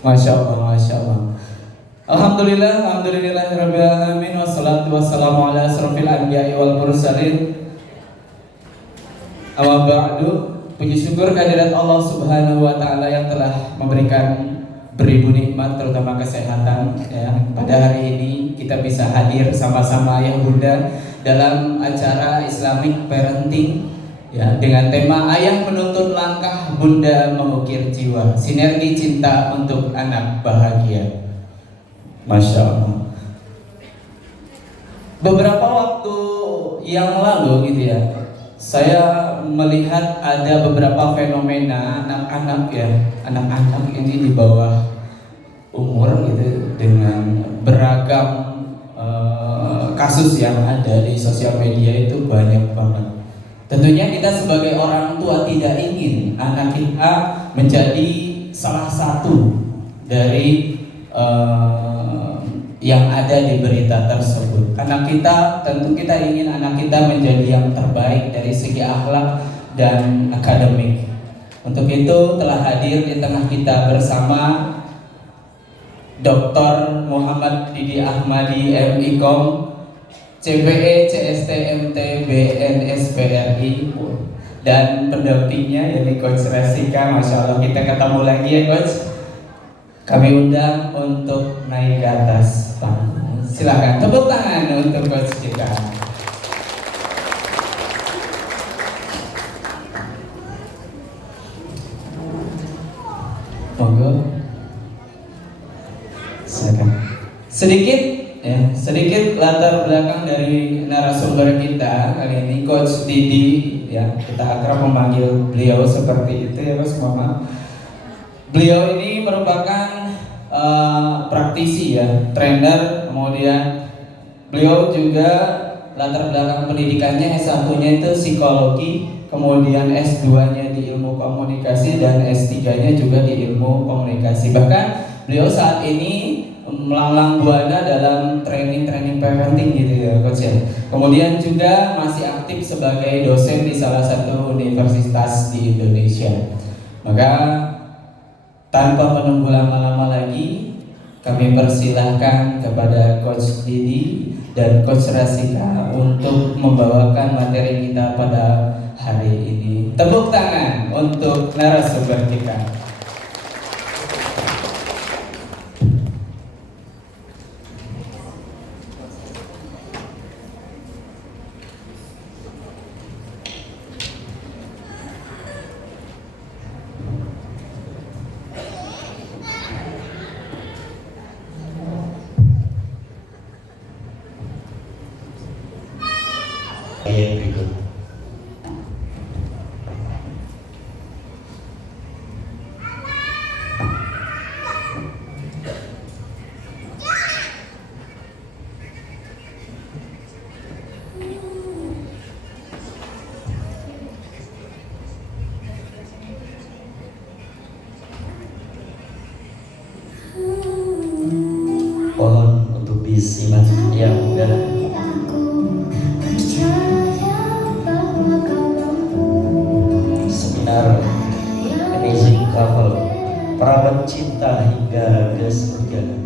Masya Allah, Masya Allah. Alhamdulillah, alhamdulillahirabbil alamin, wassalatu wassalamu ala asrofil anbiya'i wal mursalin. Amma ba'du. Puji syukur kehadirat Allah Subhanahu wa taala yang telah memberikan beribu nikmat, terutama kesehatan ya. Pada hari ini kita bisa hadir sama-sama ayah bunda dalam acara Islamic Parenting ya, dengan tema ayah menuntut langkah, bunda mengukir jiwa, sinergi cinta untuk anak bahagia. Masya Allah. Beberapa waktu yang lalu gitu ya, saya melihat ada beberapa fenomena anak-anak ya, anak-anak ini di bawah umur gitu, dengan beragam kasus yang ada di sosial media itu banyak banget. Tentunya kita sebagai orang tua tidak ingin anak kita menjadi salah satu dari yang ada di berita tersebut. Anak kita, tentu kita ingin anak kita menjadi yang terbaik dari segi akhlak dan akademik. Untuk itu telah hadir di tengah kita bersama Dr. Muhammad Didi Ahmadi MIkom, CPE CSTMT BNSPRI, dan pendampingnya yakni Coach Rasika. Masya Allah, kita ketemu lagi ya Coach. Kami undang untuk naik ke atas panggung. Silakan tepuk tangan untuk Coach kita. Monggo. Silakan. Sedikit latar belakang dari narasumber kita kali ini, Coach Didi ya. Kita akrab memanggil beliau seperti itu ya Mas Muhammad. Beliau ini merupakan praktisi ya, trainer, kemudian beliau juga latar belakang pendidikannya S1-nya itu psikologi, kemudian S2-nya di ilmu komunikasi, dan S3-nya juga di ilmu komunikasi. Bahkan beliau saat ini melanglang buana dalam training parenting gitu ya Coach ya. Kemudian juga masih aktif sebagai dosen di salah satu universitas di Indonesia. Maka tanpa menunggu lama-lama lagi, kami persilahkan kepada Coach Didi dan Coach Rasika untuk membawakan materi kita pada hari ini. Tepuk tangan untuk narasumber kita. Yang berikut. Mohon untuk disimak yang mudah. Seminar Amazing Couple, perawat cinta hingga ke surga.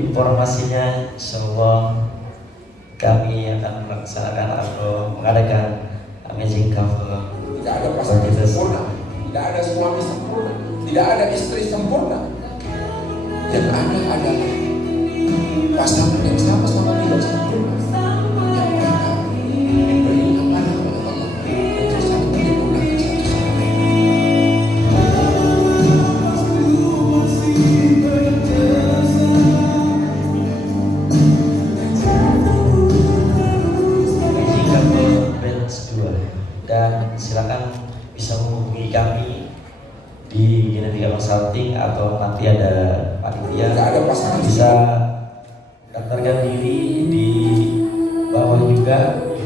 Informasinya, insyaallah kami akan melaksanakan atau mengadakan Amazing Couple. Tidak ada pasangan sempurna, tidak ada suami sempurna, tidak ada istri sempurna. Yang ada adalah pasangan yang sama-sama tidak sempurna, yang mereka diberi amanah oleh Allah untuk satu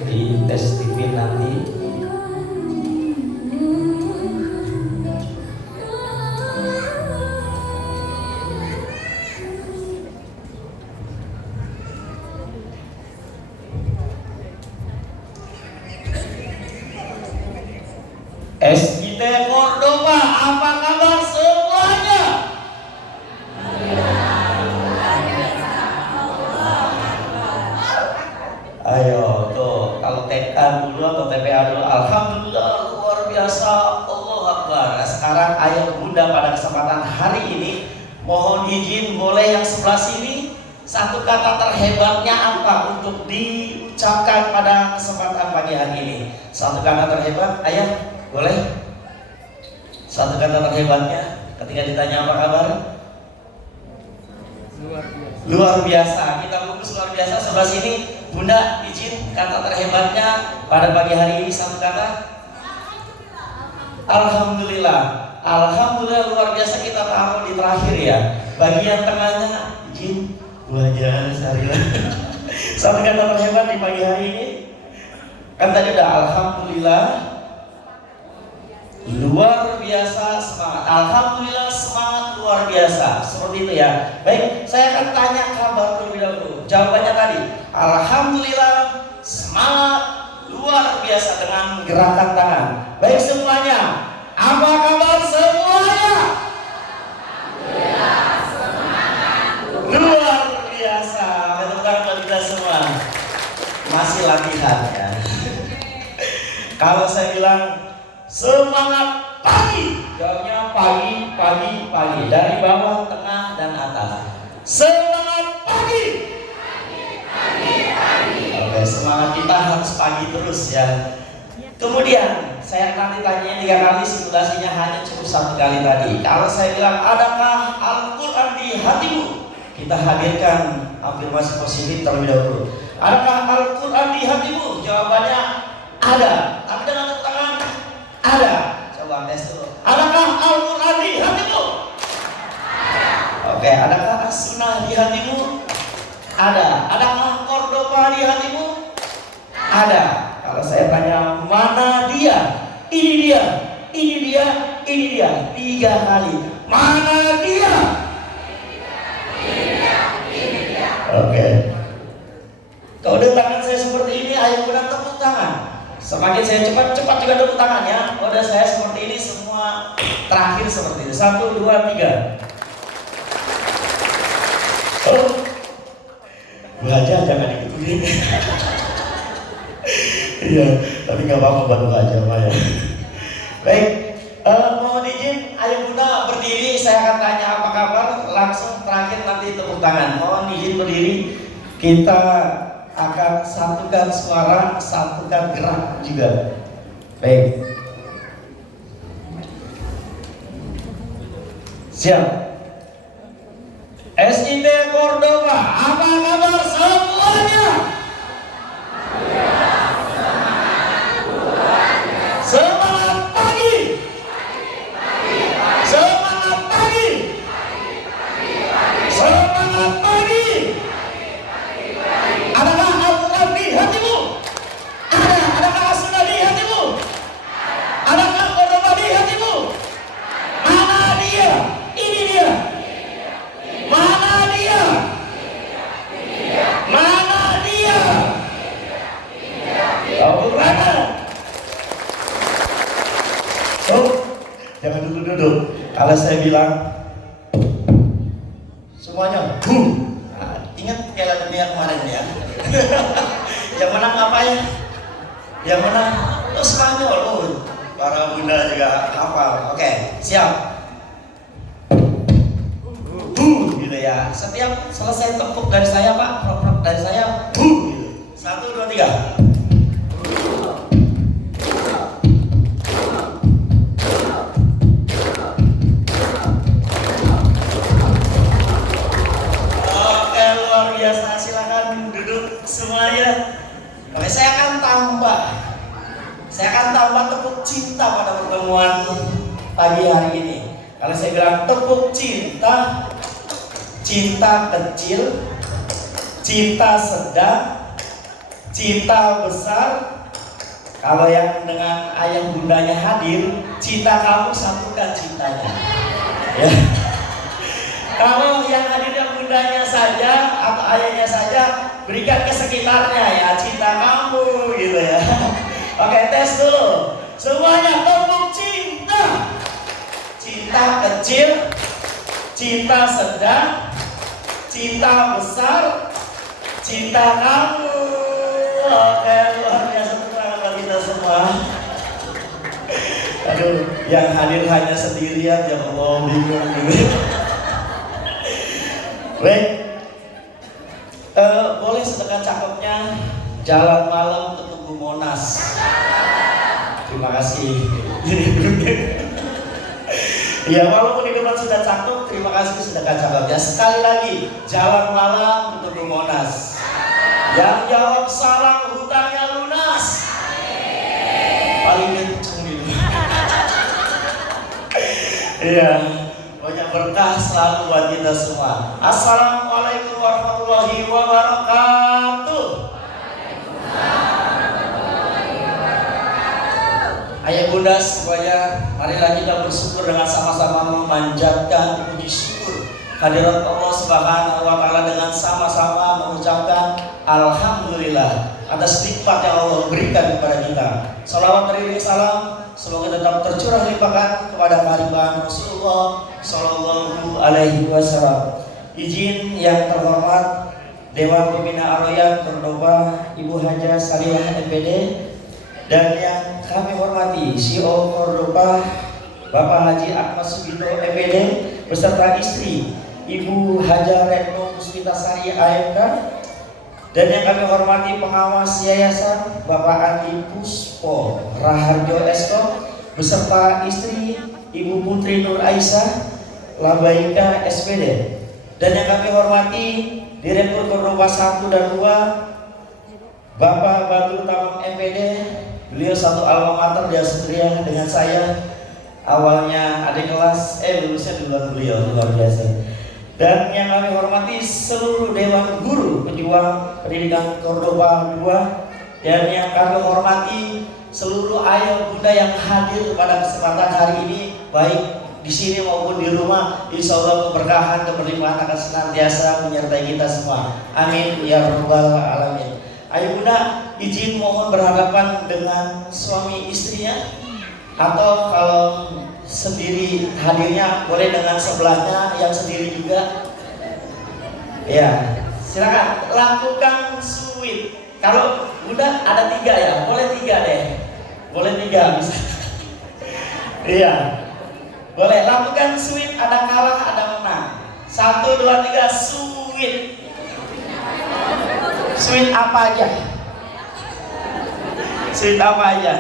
di tes TV nanti. SIT Cordoba, apa kabar semuanya? Ayo tuh, kalau TK dulu atau TPA dulu, alhamdulillah luar biasa, Allah Akbar. Sekarang ayah bunda pada kesempatan hari ini mohon izin boleh yang sebelah sini satu kata terhebatnya apa untuk diucapkan pada kesempatan pagi hari ini. Satu kata terhebat, ayah boleh? Satu kata terhebatnya ketika ditanya apa kabar? Luar biasa. Kita bungkus luar biasa. Sebelah sini bunda izin kata terhebatnya pada pagi hari ini satu kata. Alhamdulillah. Alhamdulillah luar biasa, kita tahu di terakhir ya. Bagian tengahnya izin belajar seharilah. Satu kata terhebat di pagi hari ini. Kan tadi udah alhamdulillah. Luar biasa semangat. Alhamdulillah semangat luar biasa. Seperti itu ya. Baik, saya akan tanya kabar terlebih dahulu. Jawabannya tadi, alhamdulillah semangat luar biasa dengan gerakan tangan. Baik semuanya, apa kabar semuanya? Alhamdulillah semangat luar biasa. Tepuk tangan buat kita semua. Masih latihan ya. Kalau saya bilang semangat pagi, jawabnya pagi, pagi, pagi. Dari bawah, tengah, dan atas. Semangat pagi, pagi, pagi, pagi. Oke, semangat kita harus pagi terus ya. Kemudian saya nanti tanya 3 kali, simulasinya hanya cukup 1 kali tadi. Kalau saya bilang adakah Al-Quran di hatimu, kita hadirkan afirmasi positif terlebih dahulu. Adakah Al-Quran di hatimu? Jawabannya ada. Tapi dengan tepuk tangan. Ada. Coba tes dulu. Adakah Al-Quran di hatimu? Ada. Oke, adakah As-Sunnah di hatimu? Ada. Adakah Cordoba di hatimu? Ada. Kalau saya tanya mana dia? Ini dia. Ini dia. Ini dia. 3 kali. Mana dia? Ini dia. Ini dia. Oke. Kalau udah tangan saya seperti ini, ayo kita tepuk tangan. Semakin saya cepat juga tepuk tangan ya. Udah saya seperti ini semua terakhir seperti ini. 1, 2, 3. Oh, Bu Haja jangan ikutin. Iya, tapi nggak apa-apa buat Bu Haja Pak ya. Baik, mohon izin, ayo bunda berdiri. Saya akan tanya apa kabar. Langsung terakhir nanti tepuk tangan. Mohon izin berdiri. Kita akan satukan suara, satukan gerak juga. Baik. Siap. SIT Cordoba, apa kabar semuanya? Semangat pagi. Semangat pagi. Semangat pagi. Adakah Al-Quran di hatimu? Ada. Adakah As-Sunnah di hatimu? Adakah Cordoba di hatimu? Mana dia? Ini dia. Mana dia? Mana dia? Al-Quran. Oh, jangan duduk-duduk. Kalau saya bilang semuanya, ingat Piala Dunia kemarin ya. Yang menang apa ya? Yang menang Spanyol. Para bunda juga hafal. Oke, siap. Gitu ya. Setiap selesai tepuk dari saya Pak, prok dari saya, gitu. 1, 2, 3. Oke, luar biasa. Silakan duduk semuanya. Oke, saya akan tambah tepuk cinta pada pertemuan pagi hari ini. Kalau saya bilang tepuk cinta, cinta kecil, cinta sedang, cinta besar. Kalau yang dengan ayah bundanya hadir, cinta kamu satukan cintanya. Ya. Kalau yang hadirnya bundanya saja atau ayahnya saja, berikan ke sekitarnya ya cinta kamu gitu ya. Oke, tes dulu. Semuanya tepuk cinta. Cinta kecil, cinta sedang, cinta besar, cinta kamu. Oke, luar biasa buat kita semua. Aduh, yang hadir hanya sendirian, ya Allah, bingung gitu. Baik, boleh sedekah cakepnya jalan malam ke Tugu Monas. Terima kasih. Ya, walaupun di depan sudah cakep, terima kasih sedekah cakepnya. Sekali lagi, jalan malam ke Tugu Monas. Yang jawab salam hutangnya lunas. Paling kenceng gitu. Iya, banyak berkah selalu buat kita semua. Assalamualaikum warahmatullahi wabarakatuh. Ayah bunda semuanya, marilah kita bersyukur dengan sama-sama memanjatkan puji syukur hadirat Allah Subhanahu wa Ta'ala dengan sama-sama mengucapkan alhamdulillah atas nikmat yang Allah berikan kepada kita. Salawat teriring salam semoga tetap tercurah limpahkan kepada kehadiran Rasulullah Sallallahu Alaihi Wasallam. Izin yang terhormat Dewan Pembina Aroyan Cordoba Ibu Haja Salihah MPD, dan yang kami hormati CEO Cordoba Bapak Haji Ahmad Subito MPD beserta istri Ibu Haja Retno Puspitasari AMK, dan yang kami hormati pengawas yayasan Bapak Andi Puspo Raharjo Esko beserta istri Ibu Putri Nur Aisyah Labaika SPD, dan yang kami hormati Direktur Cordoba 1 dan 2 Bapak Batu Tamam MPD. Beliau satu alma mater di Astria dengan saya. Awalnya adik kelas, lulusnya duluan beliau, luar biasa. Dan yang kami hormati seluruh Dewan Guru Pejuang Pendidikan Cordoba 2, dan yang kami hormati seluruh ayah bunda yang hadir pada kesempatan hari ini, baik di sini maupun di rumah. Insya Allah keberkahan, keberlimpahan akan senantiasa menyertai kita semua. Amin ya rabbal alamin. Ayo bunda, izin mohon berhadapan dengan suami istrinya, atau kalau sendiri hadirnya boleh dengan sebelahnya yang sendiri juga. Ya, silakan lakukan sweet. Kalau bunda ada 3 ya, boleh 3 deh, boleh 3 bisa. Iya, boleh lakukan sweet. Ada kalah, ada menang. 1, 2, 3, sweet. Sweet apa aja? Sweet apa aja?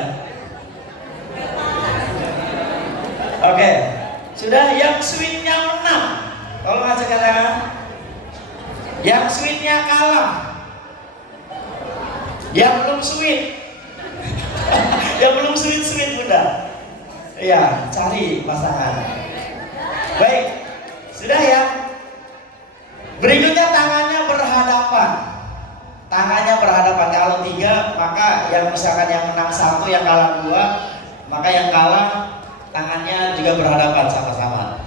Oke, sudah. Yang sweetnya menang, tolong ngajak tangan. Yang sweetnya kalah. Yang belum sweet. Yang belum sweet bunda. Iya, cari pasangan. Baik, sudah ya. Berikutnya tangannya berhadapan. Tangannya berhadapan. Kalau 3, maka yang misalkan yang menang 1, yang kalah 2, maka yang kalah tangannya juga berhadapan sama-sama.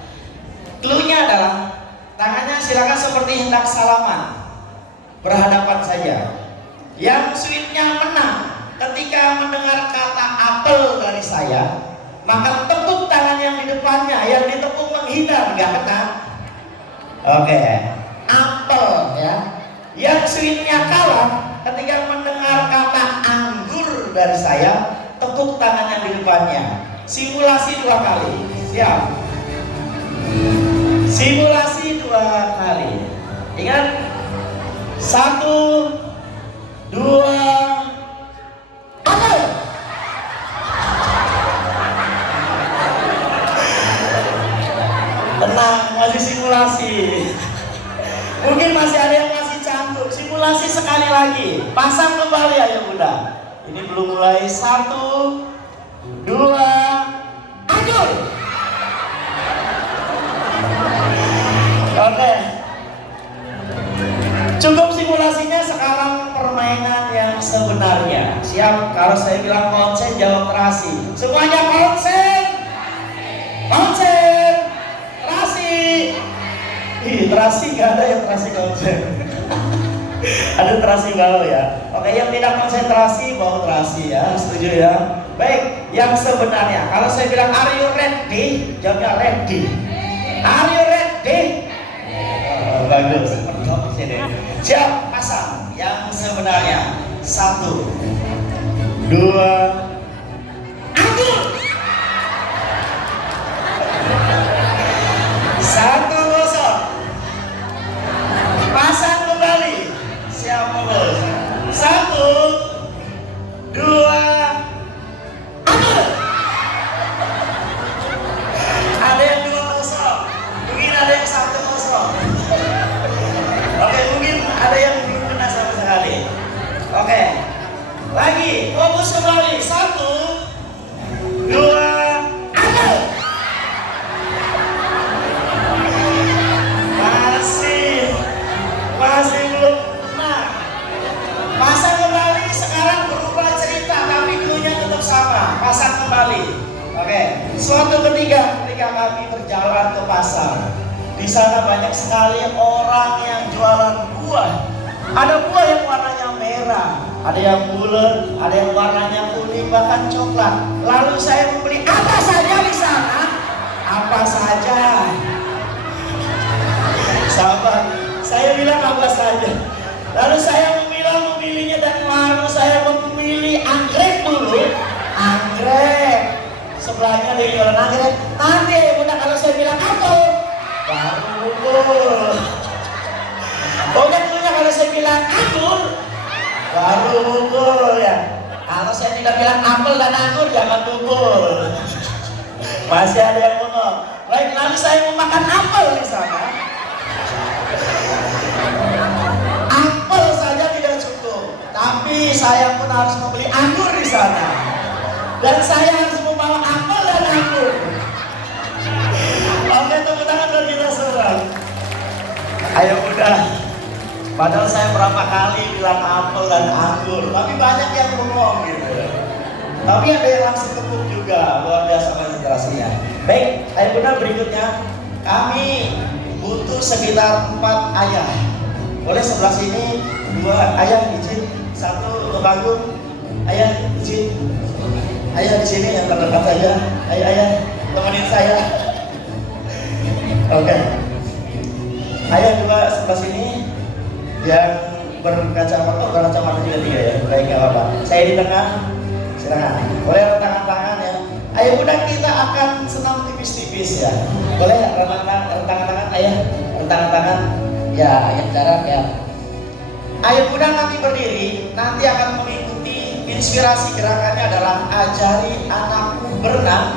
Cluenya adalah tangannya silakan seperti hendak salaman, berhadapan saja. Yang sweetnya menang ketika mendengar kata apel dari saya, maka tepuk tangan yang di depannya, yang ditepuk menghindar, nggak kena. Oke, apel ya. Yang sweetnya kalah ketika mendengar kata anggur dari saya, tepuk tangan yang di depannya. Simulasi 2 kali. Siap. Simulasi 2 kali. Ingat, 1, 2, ayo. Tenang, masih simulasi. Mungkin masih ada yang masih cantik. Simulasi sekali lagi. Pasang kembali ayo bunda. Ini belum mulai. 1, 2, lanjut. Oke. Cukup simulasinya, sekarang permainan yang sebenarnya. Siap? Kalau saya bilang konsen, jawab terasi. Semuanya konsen. Konsen. Terasi. Ih, terasi nggak ada yang terasi konsen. Ada terasi bau ya. Oke, yang tidak konsentrasi bau terasi ya. Setuju ya? Baik, yang sebenarnya. Kalau saya bilang are you ready? Jawabnya ready. Are you ready? Bagus. Siap, pasang yang sebenarnya. 1, 2, atur. 1-0. Pasang kembali. Siap, bos. 1, 2, atur. Ada yang 2-0. Mungkin ada yang 1-0. Oke, mungkin ada yang belum kena sama sekali. Oke, lagi fokus kembali. 1, 2, atur. Masih belum kena. Pasang kembali. Sekarang berubah cerita, tapi cluenya tetap sama. Pasang kembali. Oke, suatu ketika kami berjalan ke pasar. Di sana banyak sekali orang yang jualan buah. Ada buah yang warnanya merah, ada yang bulat, ada yang warnanya kuning, bahkan coklat. Lalu saya membeli apa saja di sana? Apa saja? Sahabat, saya bilang apa saja. Lalu saya memilihnya dan lalu saya memilih anggrek dulu. Anggrek. Sebelahnya dia jualan anggrek. Nanti bunda kalau saya bilang apel, baru bubur. Pokoknya dulunya kalau saya bilang anggur, baru bubur ya. Kalau saya tidak bilang apel dan anggur, jangan bubur. Masih ada yang ngomong. Baik, lalu saya mau makan apel di sana. Apel saja tidak cukup, tapi saya pun harus membeli anggur di sana. Dan saya harus membawa apel dan anggur. Oke, tepuk tangan buat kita semua. Ayo udah. Padahal saya berapa kali bilang apel dan anggur, tapi banyak yang bengong gitu. Tapi ada yang langsung tepuk juga, luar biasa konsentrasinya. Baik, ayo bunda berikutnya. Kami butuh sekitar 4 ayah. Boleh sebelah sini 2 ayah izin, 1 untuk Agung. Ayah izin. Ayah di sini yang terdekat saja. Ayah temenin saya. Oke. Ayah 2 sebelah sini yang berkacamata juga 3 ya. Baik, nggak apa-apa. Saya di tengah. Silakan. Boleh tangan-tangan ya. Ayo bunda, kita akan senam tipis-tipis ya. Boleh rentangan-tangan ayah, rentangan-tangan ya, yang jarak ya. Ayo bunda nanti berdiri, nanti akan mengikuti inspirasi gerakannya adalah ajari anakku berenang,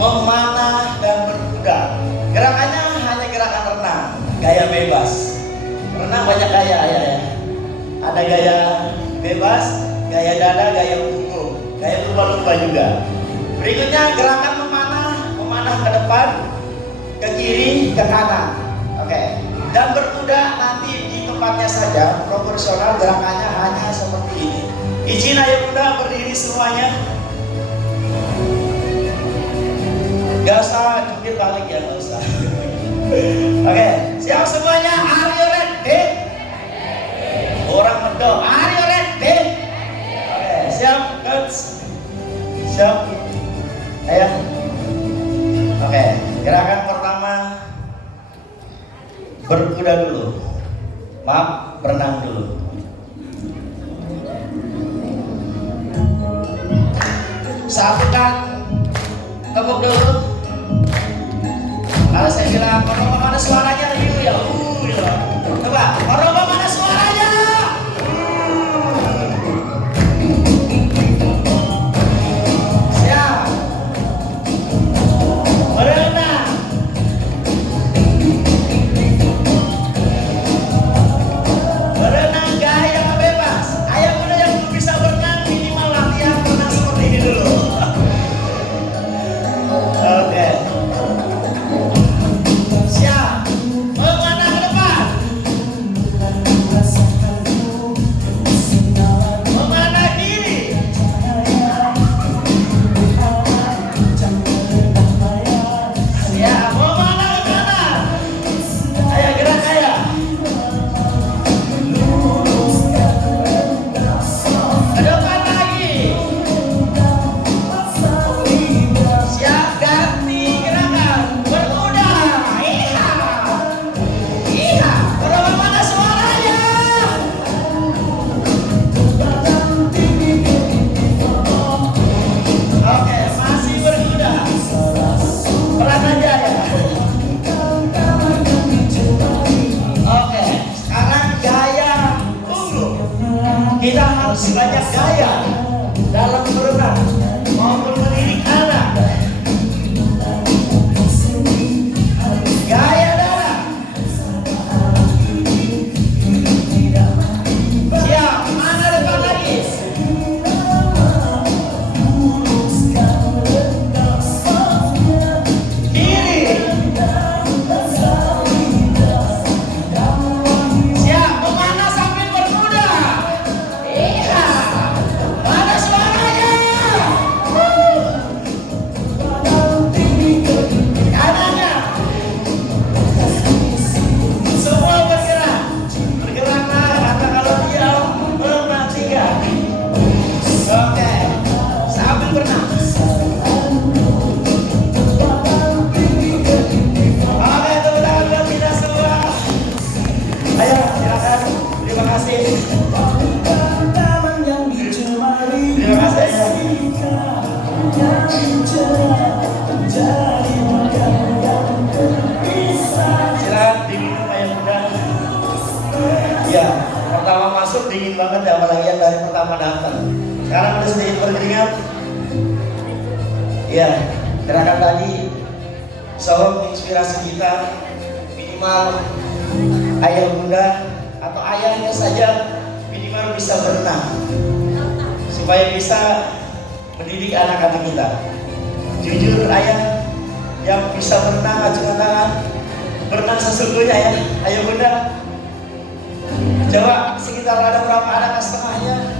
memanah dan berkuda. Gerakannya hanya gerakan renang, gaya bebas. Renang banyak gaya ya. Ada gaya bebas, gaya dada, gaya punggung, gaya lumba-lumba juga. Berikutnya gerakan memanah ke depan, ke kiri, ke kanan. Oke. Dan berkuda nanti di tempatnya saja, proporsional, gerakannya hanya seperti ini. Izin ayo bunda berdiri semuanya. Gak usah jungkir balik ya, gak usah. Oke, siap semuanya. Are you ready? Orang medok. Are you ready? Oke, siap, coach. Siap. Ayo. Oke, gerakan pertama berkuda dulu. Maaf, berenang dulu. Sapukan, tepuk dulu. Kalau saya bilang, Roba mana suaranya? Ya, gitu. Coba, Roba mana suaranya? Siap. Berenang. Berenang gaya bebas. Ayah muda yang belum bisa berenang minimal latihan berenang seperti ini dulu. Oke. Siap. Memanah ke depan. Kita harus banyak gaya dalam berenang maupun mendidik anak. Gaya darah. Siap, mana depan lagi? Kiri. Siap, kemana sambil berkuda? Iya. Mana suaranya? Kanannya. Semua bergerak. Bergeraklah, kata kalau diam, mematikan. Oke, sambil berenang. Oke, tepuk tangan buat kita semua. Ayo, silakan. Terima kasih. Terima kasih. Silakan diminum air muda. Ya, pertama masuk dingin banget ya, apalagi yang dari pertama datang. Sekarang udah sedikit berkeringat. Ya, gerakan tadi selalu menginspirasi kita. Minimal ayah bunda atau ayahnya saja minimal bisa berenang supaya bisa mendidik anak-anak kita. Jujur ayah yang bisa berenang, acungkan tangan. Berenang sesungguhnya ya, ayah bunda. Coba sekitar ada berapa anak setengahnya?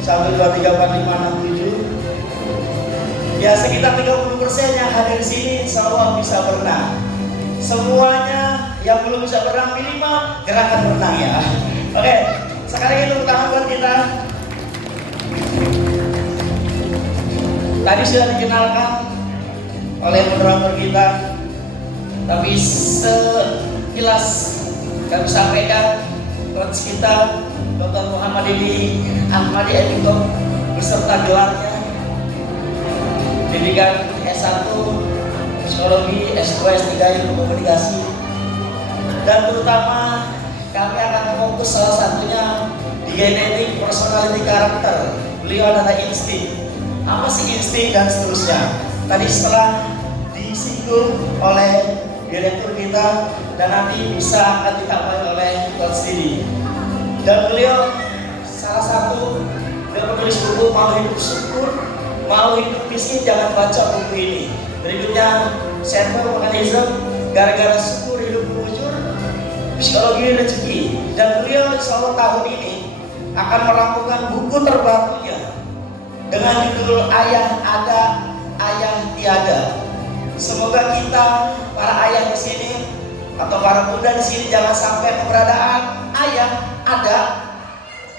1, 2, 3, 4, 5, 6, 7. Ya sekitar 30% yang hadir di sini insya Allah bisa berenang. Semuanya yang belum bisa berenang minimal gerakan berenang ya. Oke, sekarang itu tangan buat kita. Tadi sudah dikenalkan oleh moderator kita, tapi sekilas kami sampaikan coach kita Dr. Muhammad Didi Ahmadi Epicom beserta gelarnya pendidikan S1 Psikologi, S2, S3 Ilmu Komunikasi, dan terutama kami akan fokus salah satunya di genetik personality karakter. Beliau adalah insting. Apa sih insting dan seterusnya? Tadi setelah disinggung oleh direktur kita dan nanti bisa akan ditambahin oleh Coach Didi. Dan beliau salah satu beliau menulis buku Mau Hidup Syukur, Mau Hidup Miskin Jangan Baca Buku Ini. Berikutnya Server Mechanism, Gara-gara Syukur Hidup Mengujur, Psikologi Rezeki. Dan beliau insya Allah tahun ini akan merampungkan buku terbarunya dengan judul Ayah Ada, Ayah Tiada. Semoga kita para ayah di sini atau para bunda di sini jangan sampai keberadaan ayah ada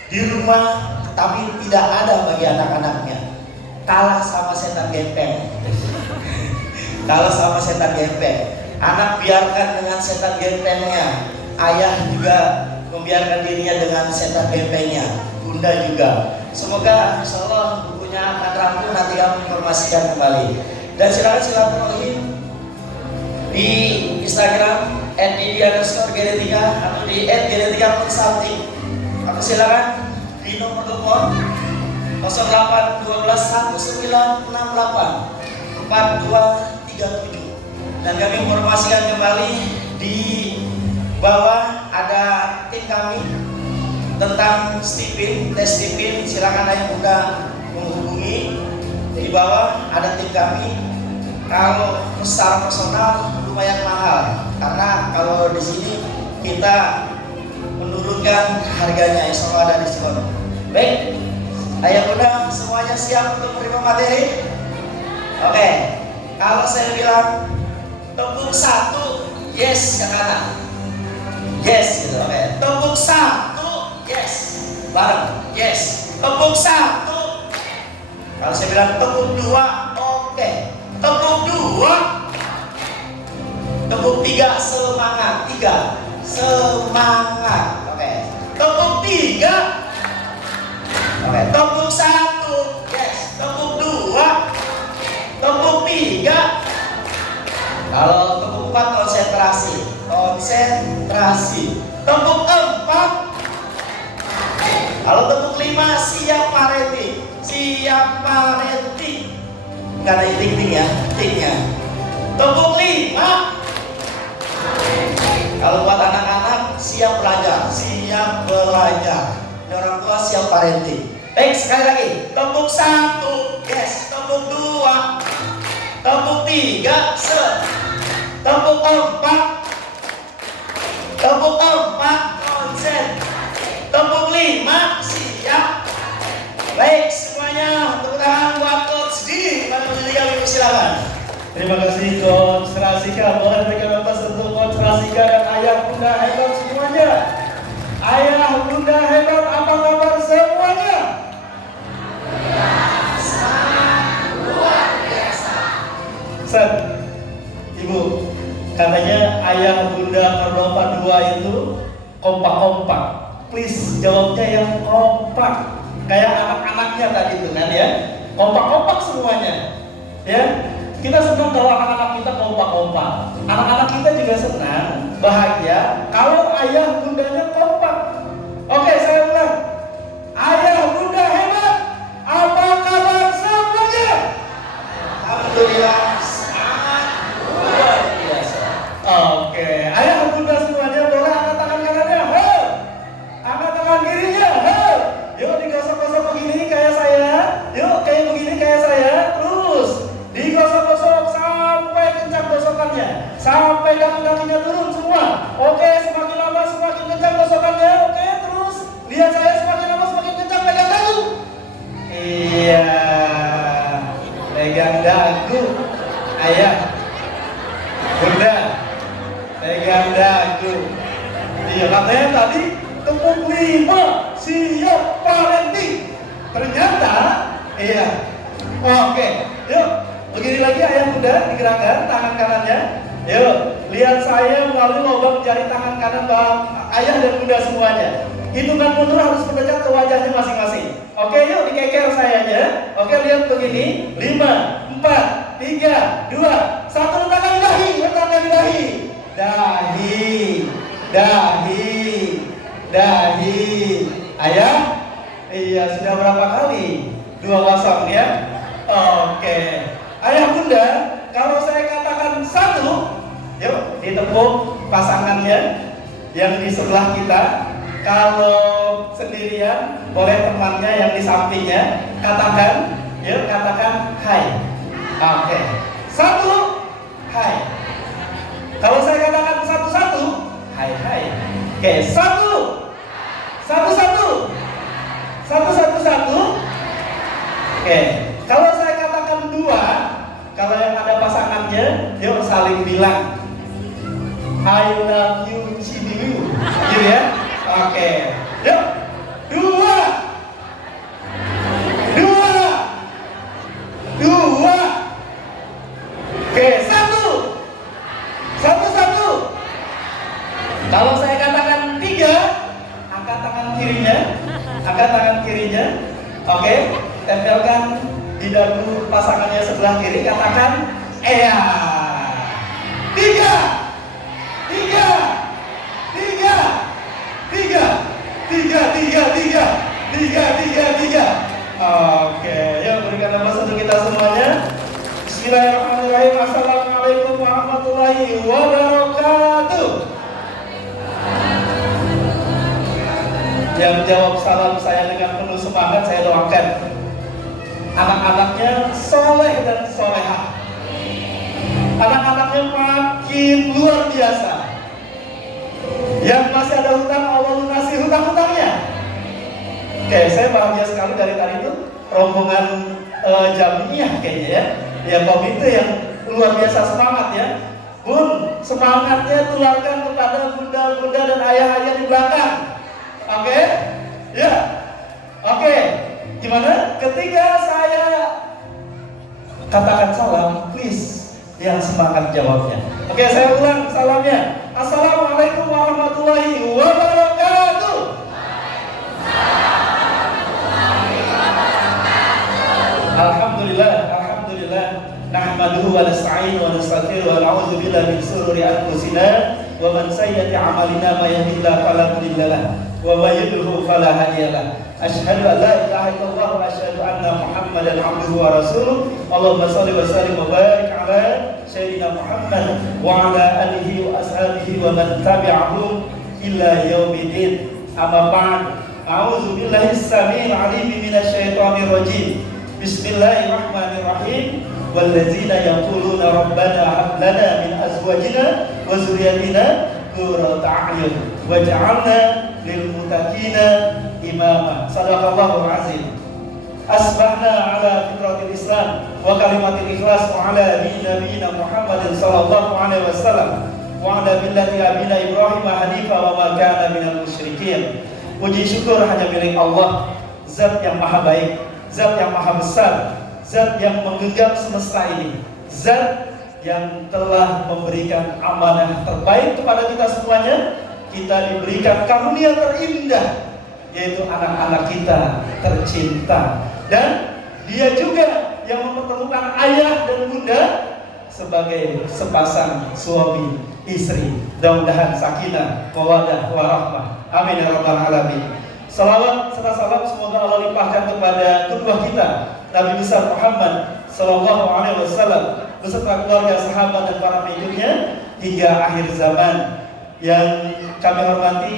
di rumah tapi tidak ada bagi anak-anaknya. Kalah sama setan gepeng. Kalah sama setan gepeng. Anak biarkan dengan setan gepengnya. Ayah juga membiarkan dirinya dengan setan gepengnya. Bunda juga. Semoga insya Allah bukunya akan rampung, nanti kami informasikan kembali. Dan silakan silaturahim di Instagram @didi_genetika atau di @genetika_consulting atau silakan di nomor telepon 081219684237. Dan kami informasikan kembali di bawah ada tim kami tentang stipin, tes stipin. Silakan ayah bunda menghubungi. Di bawah ada tim kami. Kalau secara personal lumayan mahal karena kalau di sini kita menurunkan harganya, insya Allah ada diskon. Baik, ayah bunda semuanya siap untuk menerima materi? Oke, kalau saya bilang tepuk 1, yes ke kanan, yes gitu. Oke, tepuk 1, yes, bareng, yes. Tepuk 1. Kalau saya bilang tepuk 2, oke. Tepuk 2. Tepuk 3, semangat. 3, semangat. Oke. Tepuk 3. Oke. Tepuk 1, yes. Tepuk 2. Tepuk 3. Kalau tepuk 4 konsentrasi. Konsentrasi. Tepuk 4. Kalau tepuk 5, siap Pak Reti. Siap Pak Reti. Nggak ada ting-ting ya, tingnya. Tepuk 5. Kalau buat anak-anak, siap belajar. Siap belajar. Ini orang tua siap Pak Reti. Baik, sekali lagi. Tepuk 1, yes. Tepuk 2. Tepuk 3, tepuk 4. Tepuk 4, konsen. Tepuk 5, siap. Baik semuanya, tepuk tangan buat Coach Didi. Silakan. Terima kasih Coach Rasika. Boleh berikan atas untuk Coach Rasika dan ayah bunda hebat semuanya. Ayah bunda hebat, apa kabar semuanya? Luar biasa. Set, Ibu, katanya ayah bunda Cordova 2 itu kompak-kompak. Please jawabnya yang kompak. Kayak anak-anaknya tadi itu kan ya. Kompak-kompak semuanya. Ya. Kita senang kalau anak-anak kita kompak-kompak. Anak-anak kita juga senang, bahagia kalau ayah bundanya kompak. Oke, saya ulang. Ayah bunda hebat, apa kabar semuanya? Alhamdulillah, sangat luar biasa. Oke, ayah bunda semuanya boleh angkat tangan kanannya, ho. Angkat tangan kirinya, ho. Yuk digosok-gosok begini kayak saya. Yuk kayak begini kayak saya. Terus digosok-gosok sampai kencang gosokannya, sampai dagu-dagunya turun semua. Oke, semakin lama semakin kencang gosokannya. Oke, terus lihat saya, semakin lama semakin kencang pegang dagu. Iya, pegang dagu. Ayah, bunda, pegang dagu. Iya, katanya tadi tepuk 5, siap parenting. Ternyata, iya. Oke, yuk. Begini lagi ayah bunda, digerakkan tangan kanannya. Yuk, lihat saya melalui lubang jari tangan kanan bang ayah dan bunda semuanya. Hitungan mundur harus mendekat ke wajahnya masing-masing. Oke, yuk dikeker sayanya. Oke, lihat begini. 5, 4, 3, 2, 1. Letakkan di dahi, letakkan di dahi. Dahi, dahi, dahi. Ayah, iya sudah berapa kali? 2-0 ya. Oke. Ayah bunda, kalau saya katakan 1, yuk ditepuk pasangannya yang di sebelah kita. Kalau sendirian, boleh temannya yang di sampingnya. Katakan, yuk katakan hai. Oke. 1, hai. Kalau saya katakan 1-1, hai hai. Oke, 1, 1-1, 1-1-1. Oke. Kalau saya katakan 2, kalau yang ada pasangannya, yuk saling bilang I love you, Cibiu, gitu ya. Oke, yuk 2, 2, 2. Oke, 1, 1-1. Kalau saya katakan 3, angkat tangan kirinya, angkat tangan kirinya. Oke, tempelkan di dagu pasangannya sebelah kiri, katakan iya. 3, 3. Oke, yuk berikan nafas untuk kita semuanya. Bismillahirrahmanirrahim. Assalamualaikum warahmatullahi wabarakatuh. Yang jawab salam saya dengan penuh semangat, saya doakan anak-anaknya soleh dan solehah. Anak-anaknya makin luar biasa. Yang masih ada hutang, Allah lunasi hutang-hutangnya. Oke, saya bahagia sekali dari tadi itu rombongan jamiah kayaknya ya. Ya komite yang luar biasa semangat ya. Bun, semangatnya tularkan kepada bunda-bunda dan ayah-ayah di belakang. Oke? Ya. Oke. Gimana? Ketika saya katakan salam, please yang semangat jawabnya. Oke, saya ulang salamnya. Assalamualaikum warahmatullahi wabarakatuh. Alhamdulillah, alhamdulillah. Nahmaduhu wa nasta'inu wa nastaghfiruhu wa na'udzu billahi min shururi anfusina wa wa man sayyi'ati a'malina may yahdihillahu fala mudilla lahu wa may yudlil fala hadiya lahu. Asyhadu an la ilaha illallah wa asyhadu anna Muhammadan abduhu wa rasuluh. Allahumma shalli wa sallim wa barik ala sayyidina Muhammad wa ala alihi wa ashabihi wa man tabi'ahum ila yaumiddin. Amma ba'd. A'udzu billahi as-sami'il 'alim minasyaitonir rajim. Bismillahirrahmanirrahim. Walladzina yaquluna rabbana hab lana min azwajina wa dzurriyyatina qurrata a'yun waj'alna lil muttaqina imama. Shadaqallahul azim. Asbahna ala fitratil Islam wa kalimatil ikhlas wa ala nabiyina Muhammadin sallallahu alaihi wasallam wa ala millati abina Ibrahim hanifa wa ma kana minal musyrikin. Puji syukur hanya milik Allah, Zat yang maha baik, Zat yang maha besar, Zat yang menggenggam semesta ini, Zat yang telah memberikan amanah terbaik kepada kita semuanya. Kita diberikan karunia terindah, yaitu anak-anak kita tercinta. Dan dia juga yang mempertemukan ayah dan bunda sebagai sepasang suami istri. Mudah-mudahan sakinah, mawaddah, warahmah. Amin ya rabbal alamin. Salawat serta salam semoga Allah limpahkan kepada kedua kita, Nabi besar Muhammad sallallahu alaihi wasallam beserta keluarga, sahabat dan para pengikutnya hingga akhir zaman. Yang kami hormati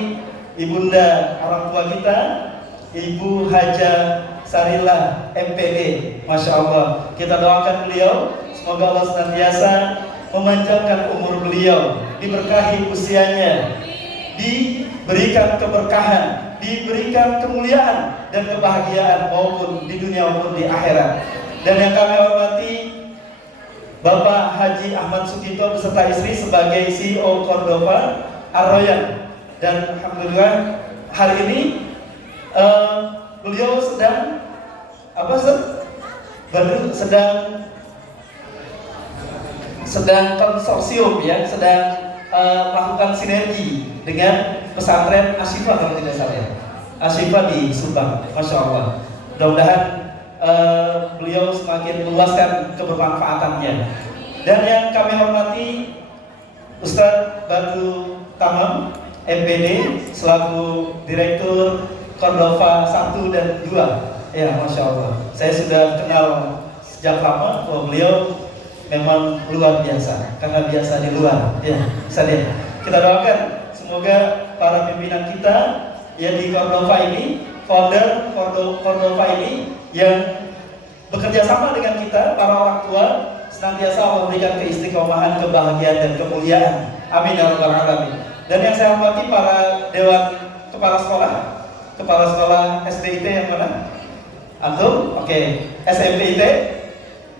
ibunda orang tua kita, Ibu Haja Sarila MPD, Masya Allah. Kita doakan beliau, semoga Allah senantiasa memanjangkan umur beliau, diberkahi usianya, diberikan keberkahan, diberikan kemuliaan dan kebahagiaan maupun di dunia maupun di akhirat. Dan yang kami hormati Bapak Haji Ahmad Sukito beserta istri sebagai CEO Cordova Ar-Royan. Dan alhamdulillah hari ini beliau sedang sedang konsorsium ya, sedang melakukan sinergi dengan pesantren Asyifa kalau tidak salah ya. Asyifa di Subang, Masya Allah. Mudah-mudahan beliau semakin meluaskan kebermanfaatannya. Dan yang kami hormati Ustadz Batu Tamam MPD selaku Direktur Cordova 1 dan 2. Ya, Masya Allah. Saya sudah kenal sejak lama bahwa beliau memang luar biasa, karena biasa di luar. Ya, saja. Kita doakan semoga para pimpinan kita yang di Cordova ini, founder Cordova ini yang bekerja sama dengan kita, para orang tua, senantiasa Allah memberikan keistiqomahan, kebahagiaan dan kemuliaan. Amin ya rabbal alamin. Dan yang saya hormati para dewan kepala sekolah SDIT yang mana? Antum? Oke. SMP IT?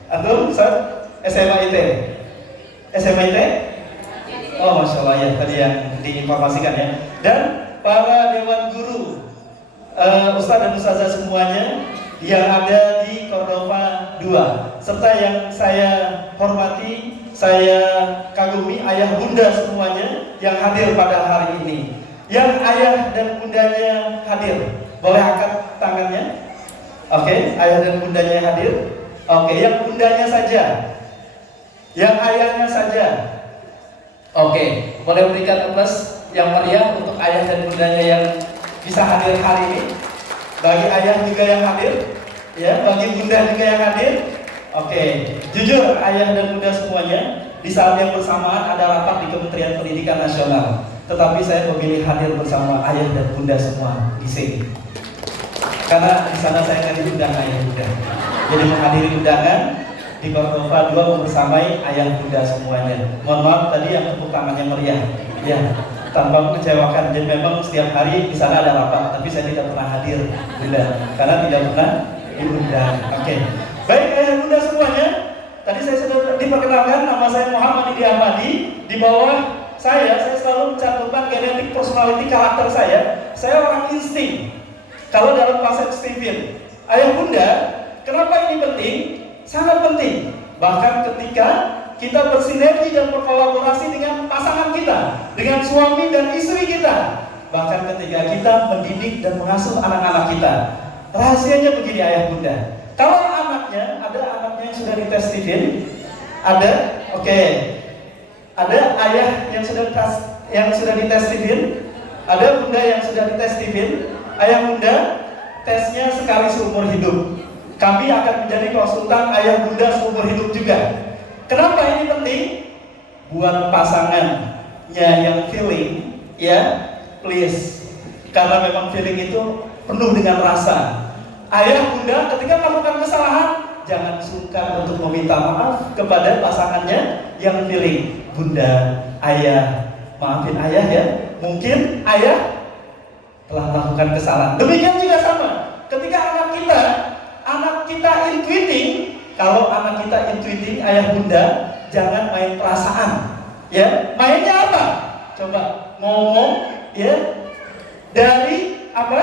Antum? Ustaz? SMA IT? Oh, Masya Allah ya, tadi yang diinformasikan ya. Dan para dewan guru, Ustaz dan Ustazah semuanya yang ada di Cordova 2, serta yang saya hormati, saya kagumi ayah bunda semuanya yang hadir pada hari ini. Yang ayah dan bundanya hadir, boleh angkat tangannya? Oke, ayah dan bundanya hadir. Oke, yang bundanya saja, yang ayahnya saja. Oke, boleh berikan aplaus yang meriah untuk ayah dan bundanya yang bisa hadir hari ini. Bagi ayah juga yang hadir, ya, bagi bunda juga yang hadir. Oke, jujur ayah dan bunda semuanya, di saat yang bersamaan ada rapat di Kementerian Pendidikan Nasional, tetapi saya memilih hadir bersama ayah dan bunda semua di sini. Karena di sana saya akan diundang ayah bunda. Jadi menghadiri undangan di Cordova 2 membersamai ayah bunda semuanya. Mohon maaf tadi yang tepuk tangannya meriah, ya, tanpa mengecewakan. Jadi memang setiap hari di sana ada rapat, tapi saya tidak pernah hadir bunda, karena tidak pernah diundang. Oke. Baik ayah bunda semuanya, tadi saya sudah diperkenalkan, nama saya Muhammad Idi Ahmadi. Di bawah saya selalu mencantumkan genetik personality karakter saya. Saya orang insting. Kalau dalam konsep Steven, ayah bunda, kenapa ini penting? Sangat penting. Bahkan ketika kita bersinergi dan berkolaborasi dengan pasangan kita, dengan suami dan istri kita, bahkan ketika kita mendidik dan mengasuh anak-anak kita. Rahasianya begini ayah bunda. Kalau anaknya, ada anaknya yang sudah dites Steven, ada, oke. Ada ayah yang sudah yang sudah dites Steven? Ada bunda yang sudah dites Steven? Ayah bunda, tesnya sekali seumur hidup. Kami akan menjadi konsultan ayah bunda seumur hidup juga. Kenapa ini penting? Buat pasangannya yang feeling, ya, please. Karena memang feeling itu penuh dengan rasa. Ayah bunda ketika melakukan kesalahan, jangan sungkan untuk meminta maaf kepada pasangannya yang feeling. Bunda, ayah, maafin ayah ya. Mungkin ayah telah melakukan kesalahan. Demikian juga sama. Ketika anak kita intuiting, kalau anak kita intuiting, ayah bunda, jangan main perasaan. Ya, mainnya apa? Coba ngomong, ya, dari apa?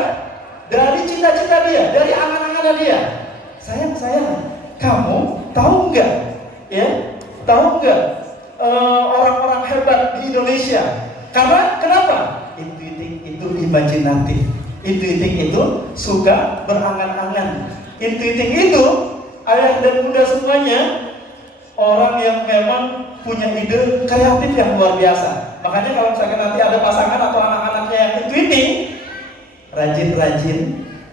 Dari cita-cita dia, dari angan-angan dia. Sayang, kamu tahu nggak? Ya, tahu nggak orang-orang hebat di Indonesia? Karena kenapa? Intuiting itu imajinatif. Intuiting itu suka berangan-angan. Intuiting itu ayah dan bunda semuanya orang yang memang punya ide kreatif yang luar biasa. Makanya kalau misalkan nanti ada pasangan atau anak-anaknya yang intuiting, rajin-rajin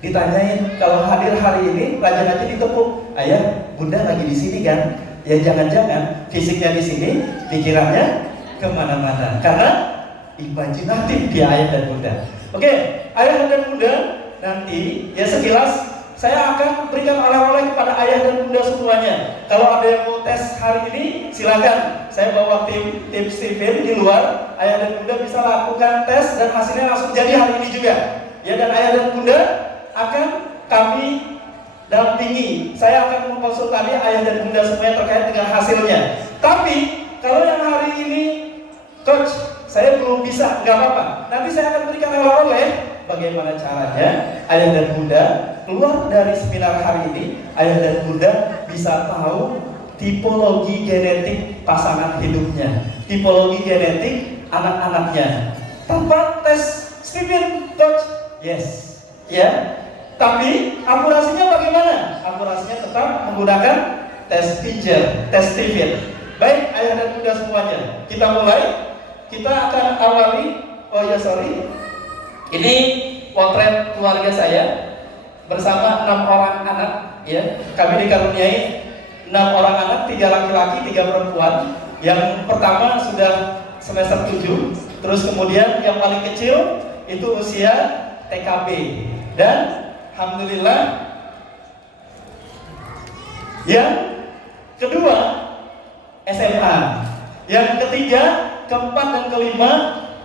ditanyain, kalau hadir hari ini rajin-rajin ditepuk. Ayah, bunda lagi di sini kan? Ya jangan-jangan fisiknya di sini, pikirannya kemana-mana. Karena imajinatif dia ayah dan bunda. Oke, ayah dan bunda nanti ya sekilas saya akan berikan oleh-oleh kepada ayah dan bunda semuanya. Kalau ada yang mau tes hari ini, silakan. Saya bawa tim Steven di luar. Ayah dan bunda bisa lakukan tes dan hasilnya langsung jadi hari ini juga. Ya, dan ayah dan bunda akan kami dampingi. Saya akan mengkonsultasi ayah dan bunda semuanya terkait dengan hasilnya. Tapi kalau yang hari ini, coach, saya belum bisa, nggak apa-apa. Nanti saya akan berikan oleh-oleh. Bagaimana caranya ayah dan bunda keluar dari seminar hari ini, ayah dan bunda bisa tahu tipologi genetik pasangan hidupnya, tipologi genetik anak-anaknya. Tanpa tes Steven, coach, yes, ya. Tapi akurasinya bagaimana? Akurasinya tetap menggunakan tes Pinger, tes Steven. Baik, ayah dan bunda semuanya, kita mulai. Kita akan awali. Ini potret keluarga saya bersama 6 orang anak. Ya, kami dikaruniai 6 orang anak, 3 laki-laki, 3 perempuan. Yang pertama sudah semester 7, terus kemudian yang paling kecil itu usia TKB, dan alhamdulillah yang kedua SMA, yang ketiga, keempat dan kelima,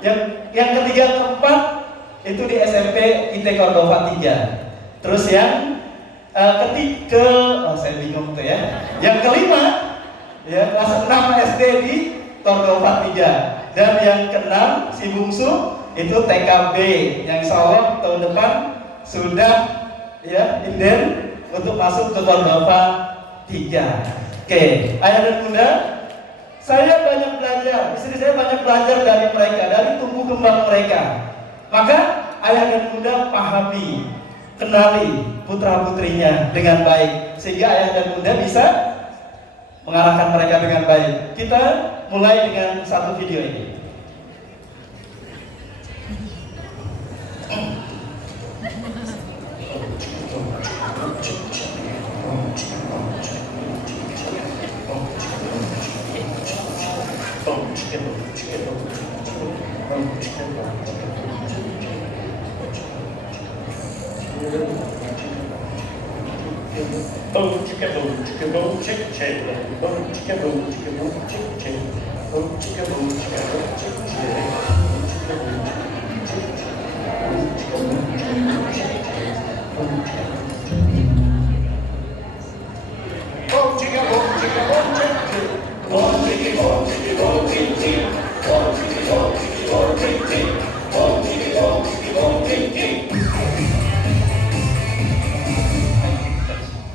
yang ketiga, keempat itu di SMP IT Cordova 3. Terus yang ketiga, saya bingung tuh ya. Yang kelima, ya kelas 6 SD di Cordova 3. Dan yang keenam, si bungsu itu TKB, yang insya Allah tahun depan sudah ya inden untuk masuk ke Cordova 3. Oke, ayah dan bunda, saya banyak belajar, istri saya banyak belajar dari mereka, dari tumbuh kembang mereka. Maka ayah dan bunda pahami, kenali putra-putrinya dengan baik, sehingga ayah dan bunda bisa mengarahkan mereka dengan baik. Kita mulai dengan satu video ini.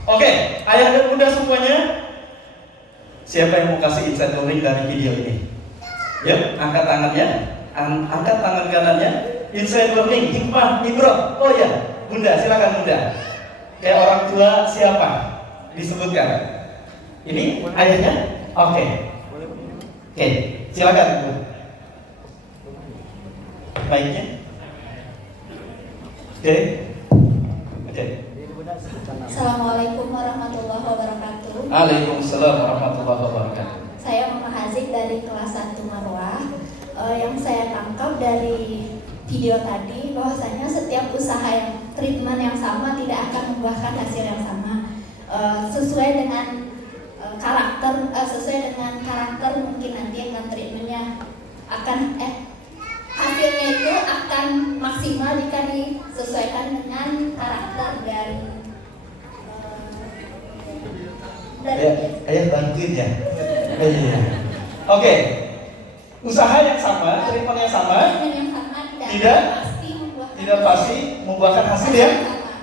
Oke, ayah dan bunda semuanya, siapa yang mau kasih insight learning dari video ini? Yuk, angkat tangannya, angkat tangan kanannya. Insight learning, hikmah, ibrah. Oh ya, bunda, silakan bunda. Kayak orang tua siapa? Disebutkan. Ini ayahnya? Oke, silakan bu. baiknya. Oke. Oke. Assalamualaikum warahmatullahi wabarakatuh. Waalaikumsalam warahmatullahi wabarakatuh. Saya Mama Hazik dari kelas 1 Marwah. Yang saya tangkap dari video tadi bahwasanya setiap usaha yang treatment yang sama tidak akan membuahkan hasil yang sama. Sesuai dengan karakter mungkin nanti akan treatmentnya akan hasilnya itu akan maksimal jika disesuaikan dengan karakter dari Ayah bantuin ya. Iya. Oke. Usaha yang sama, treatment yang sama, tidak pasti membuahkan hasil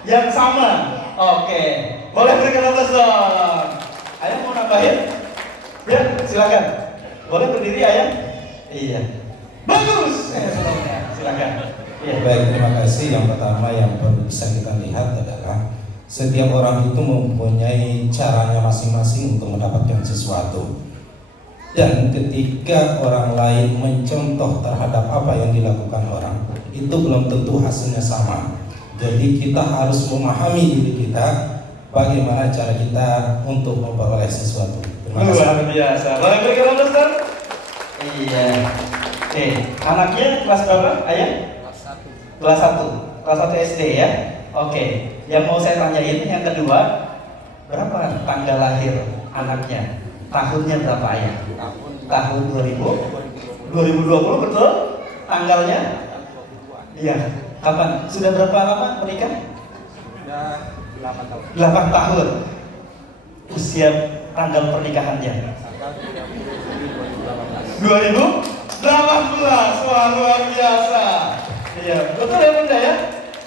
yang sama. Oke. Boleh berikan aplaus dong. Ayah mau nambahin? Ya, silakan. Boleh berdiri ayah? Iya. Bagus. Silakan. Iya. Baik, terima kasih. Yang pertama yang perlu bisa kita lihat adalah setiap orang itu mempunyai caranya masing-masing untuk mendapatkan sesuatu. Dan ketika orang lain mencontoh terhadap apa yang dilakukan orang, itu belum tentu hasilnya sama. Jadi kita harus memahami diri kita, bagaimana cara kita untuk memperoleh sesuatu. Terima kasih. Luar biasa. Boleh berikan aplaus dong? Iya. Oke, anaknya kelas berapa, ayah? Kelas 1. Kelas 1 SD ya. Oke. Yang mau saya tanyain yang kedua, berapa tanggal lahir anaknya? Tahunnya berapa ayah? Tahun 2020 betul? Tanggalnya? Iya. Kapan? Sudah berapa lama menikah? Sudah 8 tahun. 8 tahun. Usia tanggal pernikahannya? 2018. Wah, luar biasa. Iya, betul ya Bunda ya?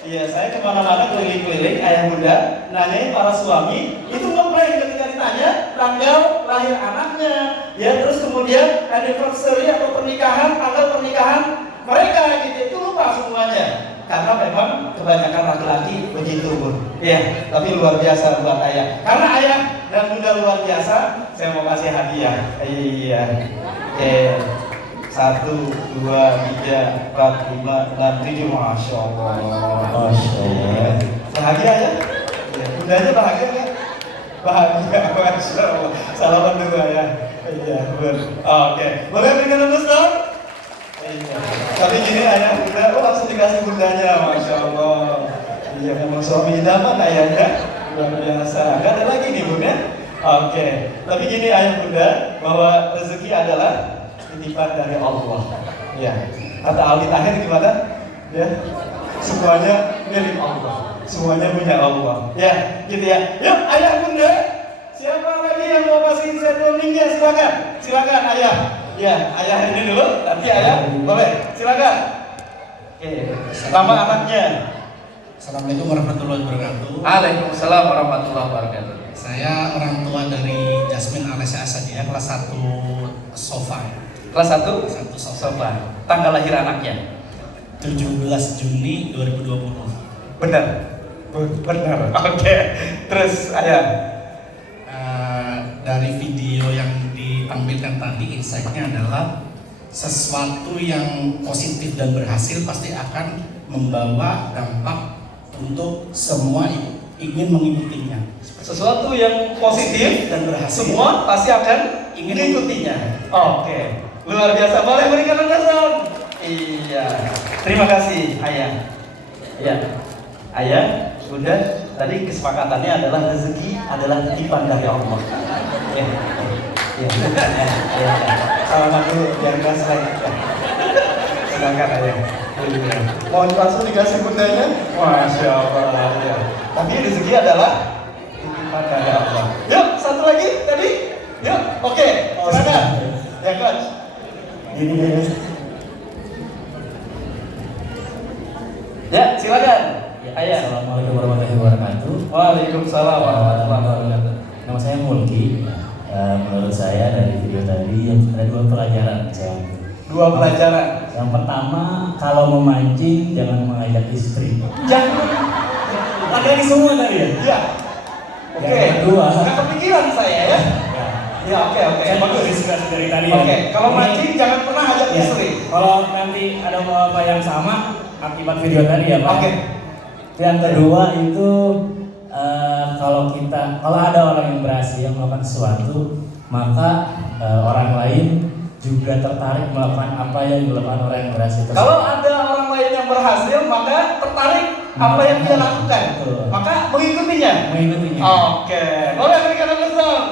Iya, saya kemana-mana keliling-keliling ayah bunda nanyain para suami itu ngeprank ketika ditanya tanggal lahir anaknya, ya terus kemudian anniversary atau pernikahan, tanggal pernikahan mereka gitu, itu lupa semuanya karena memang kebanyakan laki-laki begitu Bun. Iya, tapi luar biasa buat ayah. Karena ayah dan bunda luar biasa, saya mau kasih hadiah. Iya, oke. 1, 2, 3, 4, 5, 6, 7. Masya Allah. Masya Allah. Bahagia ya? Ya, bundanya bahagia kan? Bahagia, Masya Allah. Salaman dulu ya. Iya, benar. Oke. Boleh berikan aplaus dong? Iya. Tapi gini ayah bunda, langsung dikasih bundanya. Masya Allah. Iya, memang suami idaman ayahnya. Luar biasa. Gak ada lagi nih bun ya? Oke. Tapi gini ayah bunda, bahwa rezeki adalah titipan dari Allah. Ya. Kata Aldi Tahir gimana? Ya. Semuanya milik Allah. Semuanya punya Allah. Ya, gitu ya. Yuk, ayah bunda. Siapa lagi yang mau kasih set warningnya? Silakan. Silakan ayah. Ya, ayah ini dulu. Nanti ayah boleh. Silakan. Oke. Nama anaknya. Assalamualaikum warahmatullahi wabarakatuh. Waalaikumsalam warahmatullahi wabarakatuh. Saya orang tua dari Jasmine Alessia Asadia, kelas 1 Sofa. Kelas 1? 1 Sofa. Sofa. Tanggal lahir anaknya? 17 Juni 2020. Benar. Benar. Oke. Terus ayah. Dari video yang ditampilkan tadi, insight-nya adalah sesuatu yang positif dan berhasil pasti akan membawa dampak untuk semua ingin mengikutinya. Sesuatu yang positif dan berhasil, semua pasti akan ingin mengikutinya. Oke. Luar biasa. Boleh berikan aplaus. Iya. Terima kasih ayah. Ya. Ayah, bunda, tadi kesepakatannya adalah rezeki adalah titipan dari Allah. Ya. Ya. Salaman dulu biar nggak selesai. Silakan ayah. Mohon langsung dikasih bundanya. Masya Allah. Ya. Tapi rezeki adalah titipan dari Allah. Yuk, satu lagi tadi. Yuk, oke. Silakan. Ya coach. Gini. Ya, silakan. Ya, ayah. Assalamualaikum warahmatullahi wabarakatuh. Waalaikumsalam warahmatullahi wabarakatuh. Nama saya Mulki. Menurut saya dari video tadi ada 2 pelajaran saya ambil. 2 pelajaran. Yang pertama, kalau memancing jangan mengajak istri. Jangan. Ada di semua tadi ya. Ya. Oke. Yang kedua, Nggak kepikiran saya ya. Ya oke, Saya bagus. terinspirasi dari tadi ya. Oke, kalau Ini- mancing jangan pernah ajak ya, istri. Kalau nanti ada apa yang sama akibat video tadi ya Pak. Oke. Yang kedua itu kalau ada orang yang berhasil melakukan sesuatu, maka orang lain juga tertarik melakukan apa yang dilakukan orang yang berhasil tersebut. Kalau ada orang lain yang berhasil, maka tertarik apa yang dia lakukan. Betul. Maka mengikutinya. Mengikutinya. Oke, boleh berikan tepuk tangan.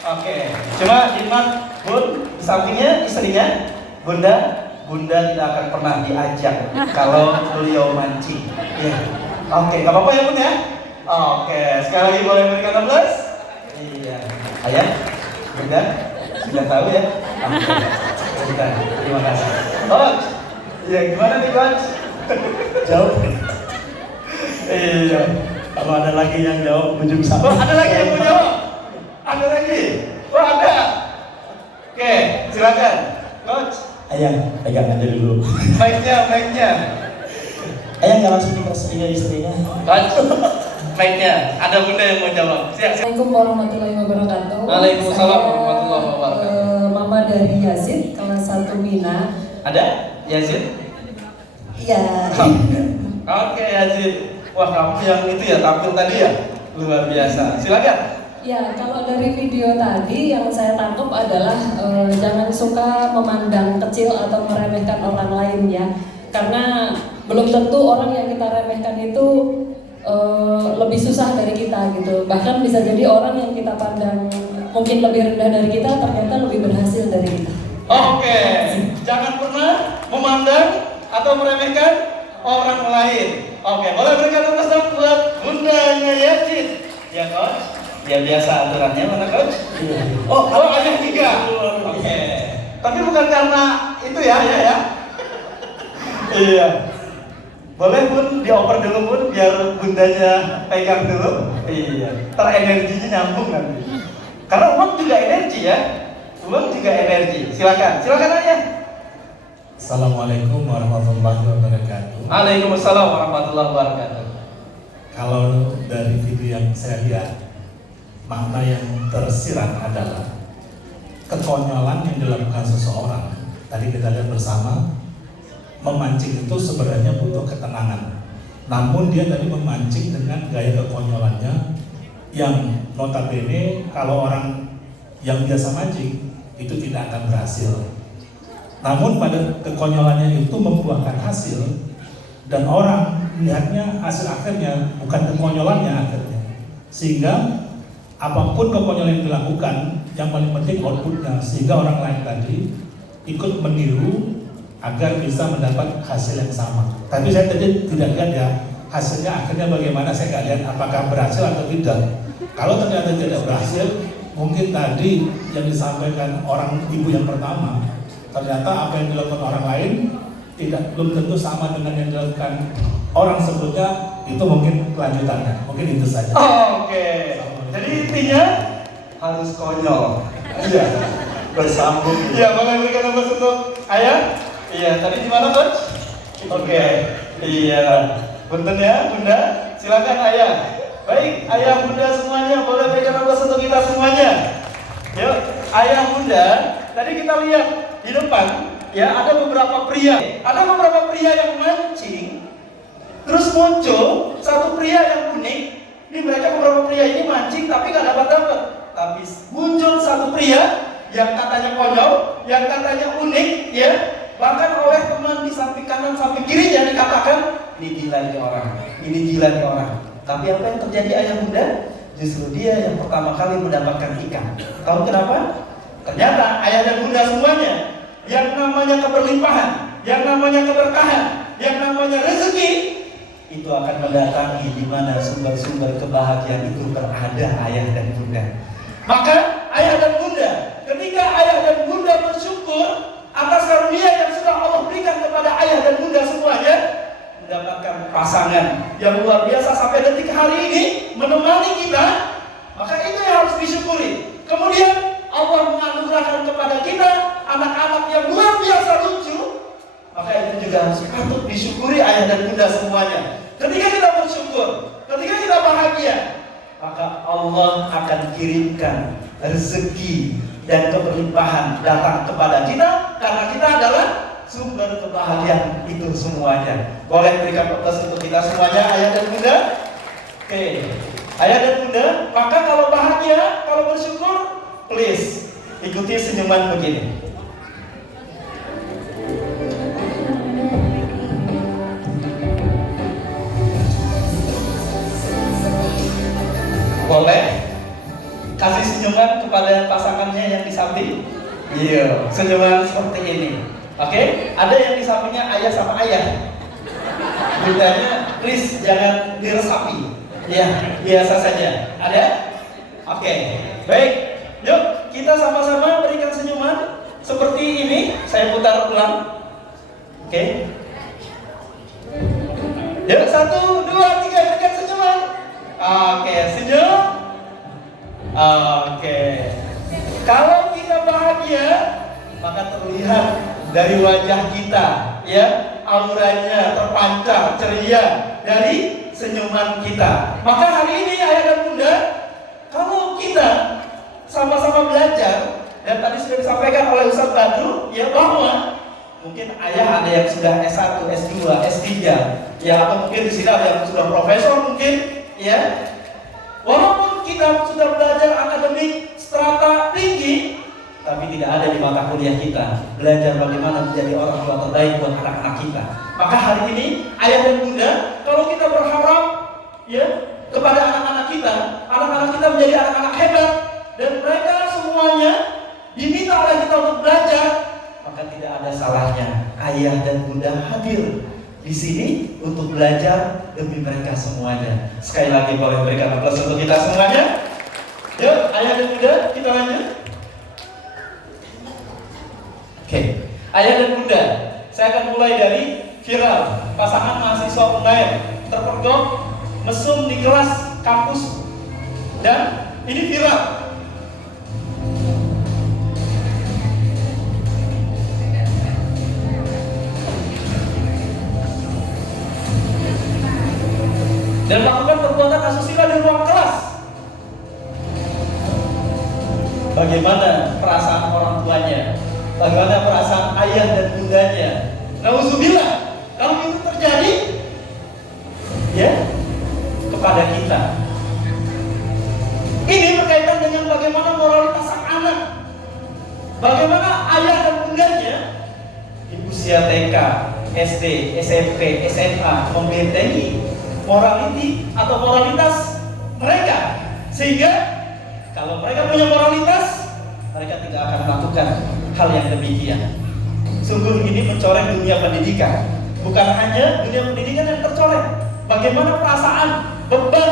Oke, coba Jimat, Bun, di sampingnya istrinya, Bunda tidak akan pernah diajak kalau beliau mancing. Ya. Oke, nggak apa-apa ya Bun ya. Oke, sekali lagi boleh berikan tepuk. Iya. Ayah, Bunda, sudah tahu ya. Oke, berikan. Terima kasih. Coach, ya gimana nih Coach? Jauh. Iya. Kalau ada lagi yang jawab ujung sama. Oh, ada lagi yang mau jawab? Ada lagi? Oh, ada. Oke, silakan. Coach, Ayah, pegang aja dulu. mic-nya. Ayah nggak langsung dikasih istrinya. Coach, mic-nya. Ada Bunda yang mau jawab. Siap. Assalamualaikum warahmatullahi wabarakatuh. Waalaikumsalam Saya, warahmatullahi wabarakatuh. Mama dari Yazid, kelas 1 Mina. Ada? Yazid? Iya. Oke, Yazid. Wah, kamu yang itu ya, tampil tadi ya? Luar biasa. Silakan. Ya, kalau dari video tadi yang saya tangkap adalah jangan suka memandang kecil atau meremehkan orang lain ya. Karena belum tentu orang yang kita remehkan itu lebih susah dari kita gitu. Bahkan bisa jadi orang yang kita pandang mungkin lebih rendah dari kita ternyata lebih berhasil dari kita. Oke, jangan pernah memandang atau meremehkan orang lain. Oke, boleh berikan tepuk tangan buat Bundanya Yazid. Ya Coach? Ya biasa aturannya mana Coach? Oh, ada 3. Oke. Tapi bukan karena itu ya. Iya. Boleh Bun dioper dulu Bun biar Bundanya pegang dulu. Iya. Energinya nyambung nanti. Karena uang juga energi ya. Uang juga energi. Silakan Ayah. Assalamualaikum warahmatullahi wabarakatuh. Waalaikumsalam warahmatullahi wabarakatuh. Kalau dari video yang saya lihat, makna yang tersirat adalah kekonyolan yang dilakukan seseorang. Tadi kita lihat bersama, memancing itu sebenarnya butuh ketenangan. Namun dia tadi memancing dengan gaya kekonyolannya yang notabene kalau orang yang biasa mancing itu tidak akan berhasil. Namun pada kekonyolannya itu membuahkan hasil dan orang melihatnya hasil akhirnya bukan kekonyolannya akhirnya. Sehingga apapun kekonyolan yang dilakukan, yang paling penting outputnya, sehingga orang lain tadi ikut meniru agar bisa mendapat hasil yang sama. Tapi saya tadi tidak lihat ya hasilnya akhirnya bagaimana, saya nggak lihat apakah berhasil atau tidak. Kalau ternyata tidak berhasil, mungkin tadi yang disampaikan orang ibu yang pertama, ternyata apa yang dilakukan orang lain belum tentu sama dengan yang dilakukan orang sebelumnya, itu mungkin kelanjutannya. Mungkin itu saja. Oke. Jadi intinya harus konyol. Iya. Bersambung. Iya, boleh berikan nomor untuk Ayah? Iya, tadi gimana Coach? Oke. Iya. Punten ya, Bunda. Silakan Ayah. Baik, Ayah Bunda semuanya boleh berikan nomor untuk kita semuanya. Yuk, Ayah Bunda. Tadi kita lihat di depan ya ada beberapa pria. Ada beberapa pria yang mancing. Terus muncul satu pria yang unik. Ini mereka beberapa pria ini mancing tapi nggak dapat. Tapi muncul satu pria yang katanya konyol, yang katanya unik, ya. Bahkan oleh teman di samping kanan, samping kirinya dikatakan, ini gila nih orang, ini gila nih orang. Tapi apa yang terjadi Ayah Bunda? Justru dia yang pertama kali mendapatkan ikan. Tahu kenapa? Ternyata Ayah dan Bunda semuanya, yang namanya keberlimpahan, yang namanya keberkahan, yang namanya rezeki, itu akan mendatangi di mana sumber-sumber kebahagiaan itu berada Ayah dan Bunda. Maka Ayah dan Bunda, ketika Ayah dan Bunda bersyukur atas karunia yang sudah Allah berikan kepada Ayah dan Bunda semuanya, mendapatkan pasangan yang luar biasa sampai detik hari ini menemani kita, maka itu yang harus disyukuri. Kemudian Allah menganugerahkan kepada kita anak-anak yang luar biasa lucu, maka itu juga harus patut disyukuri Ayah dan Bunda semuanya. Ketika kita bersyukur, ketika kita bahagia, maka Allah akan kirimkan rezeki dan keberlimpahan datang kepada kita, karena kita adalah sumber kebahagiaan itu semuanya. Boleh berikan aplaus untuk kita semuanya, ayah dan bunda? Oke, ayah dan bunda, maka kalau bahagia, kalau bersyukur, please ikuti senyuman begini. Boleh kasih senyuman kepada pasangannya yang di samping. Iya, senyuman seperti ini. Oke, ada yang di sampingnya ayah sama ayah. Bundanya, please jangan diresapi. Ya, biasa saja. Ada? Oke, baik. Yuk, kita sama-sama berikan senyuman seperti ini. Saya putar ulang. Oke. Yuk, 1, 2, 3, berikan senyuman. Oke, senyum. Oke. Kalau kita bahagia, maka terlihat dari wajah kita, ya, auranya terpancar ceria dari senyuman kita. Maka hari ini ayah dan bunda, kalau kita sama-sama belajar, dan tadi sudah disampaikan oleh Ustaz Badru, ya, bahwa mungkin ayah ada yang sudah S1, S2, S3, ya, atau mungkin di sini ada yang sudah profesor mungkin, ya. Walaupun kita sudah belajar akademik strata tinggi, tapi tidak ada di mata kuliah kita belajar bagaimana menjadi orang tua terbaik buat anak-anak kita. Maka hari ini ayah dan bunda, kalau kita berharap, ya, kepada anak-anak kita menjadi anak-anak hebat, dan mereka semuanya diminta oleh kita untuk belajar, maka tidak ada salahnya ayah dan bunda hadir di sini untuk belajar demi mereka semuanya. Sekali lagi boleh berikan aplaus untuk kita semuanya. Yuk, ayah dan bunda, kita lanjut. Oke, ayah dan bunda, saya akan mulai dari viral. Pasangan mahasiswa Unair terpergok mesum di kelas kampus, dan ini viral. Dan melakukan perbuatan asusila di ruang kelas. Bagaimana perasaan orang tuanya? Bagaimana perasaan ayah dan bundanya? Nauzubillah, kalau itu terjadi, ya, kepada kita. Ini berkaitan dengan bagaimana moralitas sang anak. Bagaimana ayah dan bundanya di usia TK, SD, SMP, SMA membentengi moralitas mereka, sehingga kalau mereka punya moralitas, mereka tidak akan melakukan hal yang demikian. Sungguh ini mencoreng dunia pendidikan. Bukan hanya dunia pendidikan yang tercoreng, bagaimana perasaan, beban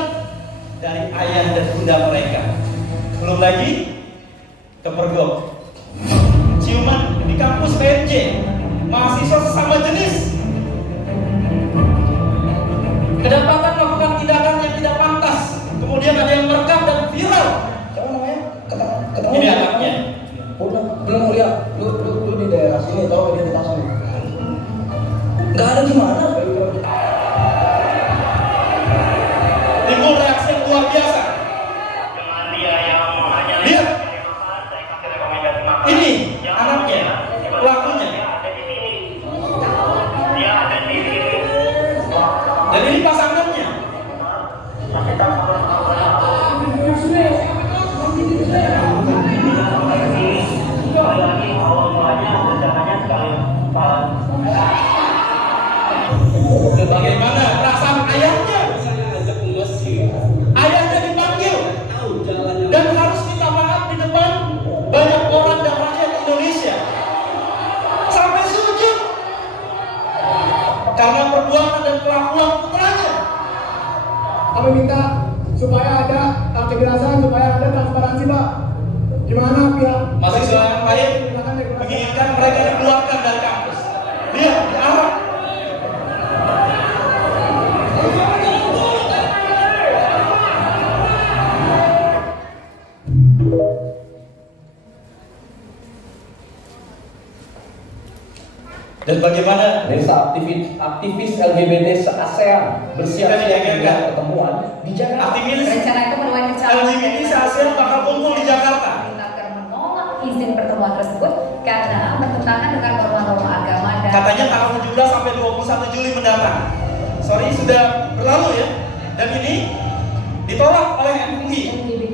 dari ayah dan bunda mereka. Belum lagi kepergok, ciuman di kampus PNJ, mahasiswa sesama jenis, kedapatan melakukan tindakan yang tidak pantas, kemudian ada yang merekam dan viral. Siapa namanya? Ketemu Ini anaknya. Belum kuliah. Lu di daerah sini atau dia di Tasman? Nggak ada di mana. Timbul reaksi yang luar biasa. Lihat, ini anaknya, pelakunya. Dan ini pasangannya. Bagaimana perasaan ayahnya? Ayahnya dipanggil dan harus minta maaf di depan banyak orang dan rakyat Indonesia, sampai sujud karena perbuatan dan kelakuan putranya. Kami minta supaya ada kejelasan, supaya ada transparansi, Pak. Di mana pihak Mahasiswa yang lain menginginkan mereka dikeluarkan dari kampus. Lihat, diarah. Dan bagaimana Desa aktivis LGBT se-ASEAN bersiap-siap menggelar pertemuan di Jakarta. aktivis Rencana itu menuai kecaman LGBT se-ASEAN bakal kumpul di Jakarta. agar menolak izin pertemuan tersebut karena bertentangan dengan norma-norma agama dan Katanya tanggal 17 sampai 21 Juli mendatang. Sorry, sudah berlalu ya. Dan ini ditolak oleh MUI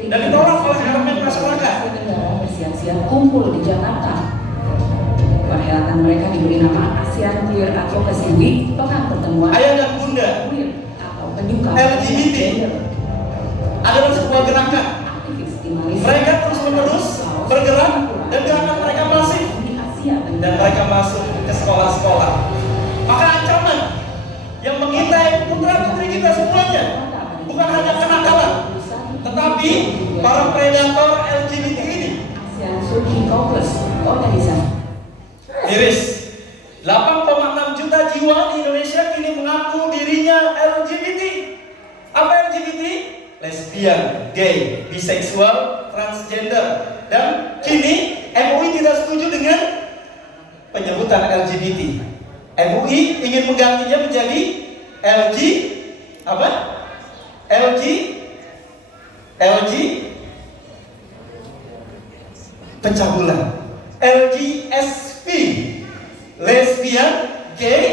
dan ditolak oleh elemen masyarakat. Negara bersiap-siap kumpul di Jakarta. Perhelatan mereka diberi nama ASEAN Queer Advocacy Week, pekan pertemuan Ayah dan Bunda queer atau penyuka LGBT adalah sebuah gerakan. aktivis di Malaysia. Mereka terus-menerus bergerak dan gerakan mereka masif di Asia dan mereka masuk ke sekolah-sekolah. Maka ancaman yang mengintai putra-putri kita semuanya bukan hanya kenakalan, tetapi para predator LGBT ini. ASEAN Survey Caucus organisasi Iris, 8,6 juta jiwa di Indonesia kini mengaku dirinya LGBT. Apa LGBT? Lesbian, gay, biseksual, transgender. Dan kini MUI tidak setuju dengan penyebutan LGBT. MUI ingin menggantinya menjadi LG apa? LG pencabulan. LGSP, lesbian, gay,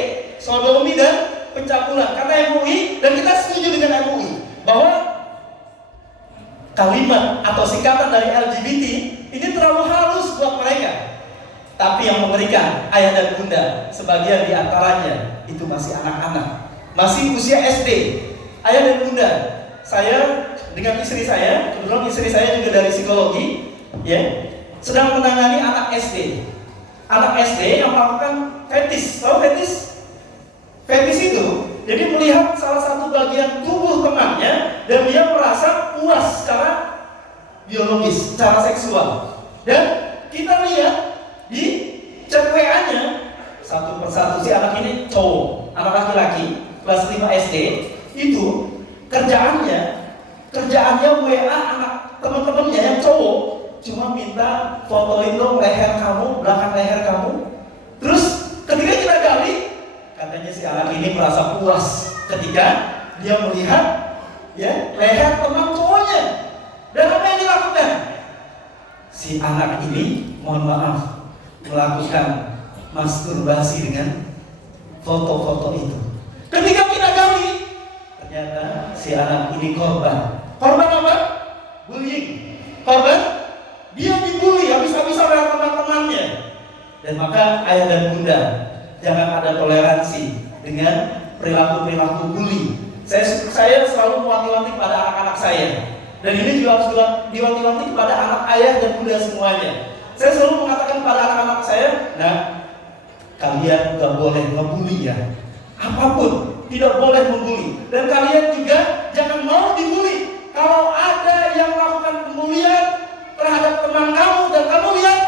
sodomi dan pencabulan. Kata MUI dan kita setuju dengan MUI bahwa kalimat atau singkatan dari LGBT ini terlalu halus buat mereka. Tapi yang memberikan ayah dan bunda, sebagian di antaranya itu masih anak-anak, masih usia SD. Ayah dan bunda, saya dengan istri saya, kebetulan istri saya juga dari psikologi, ya, sedang menangani anak SD. Anak SD yang melakukan fetis. Tahu fetis? Fetis itu jadi melihat salah satu bagian tubuh temannya dan dia merasa puas secara biologis, secara seksual. Dan kita lihat di chat WA-nya satu persatu si anak ini cowok, anak laki-laki kelas 5 SD itu kerjaannya WA anak teman-temannya yang cowok cuma minta fotoin dong leher kamu, belakang leher kamu. Terus ketika kita gali, katanya si anak ini merasa puas ketika dia melihat ya leher teman cowoknya. Dan apa yang dilakukan? Si anak ini, mohon maaf, melakukan masturbasi dengan foto-foto itu. Ketika kita gali, ternyata si anak ini korban. Korban apa? Bullying. Korban dia dibully habis-habisan oleh teman-temannya. Dan maka ayah dan bunda, jangan ada toleransi dengan perilaku-perilaku bully. Saya selalu mewanti-wanti pada anak-anak saya. Dan ini juga harus diwanti-wanti kepada anak ayah dan bunda semuanya. Saya selalu mengatakan pada anak-anak saya, nah, kalian gak boleh ngebully ya. Apapun, tidak boleh membuli. Dan kalian juga jangan mau dibully. Kalau ada yang melakukan pembulian terhadap teman kamu dan kamu lihat,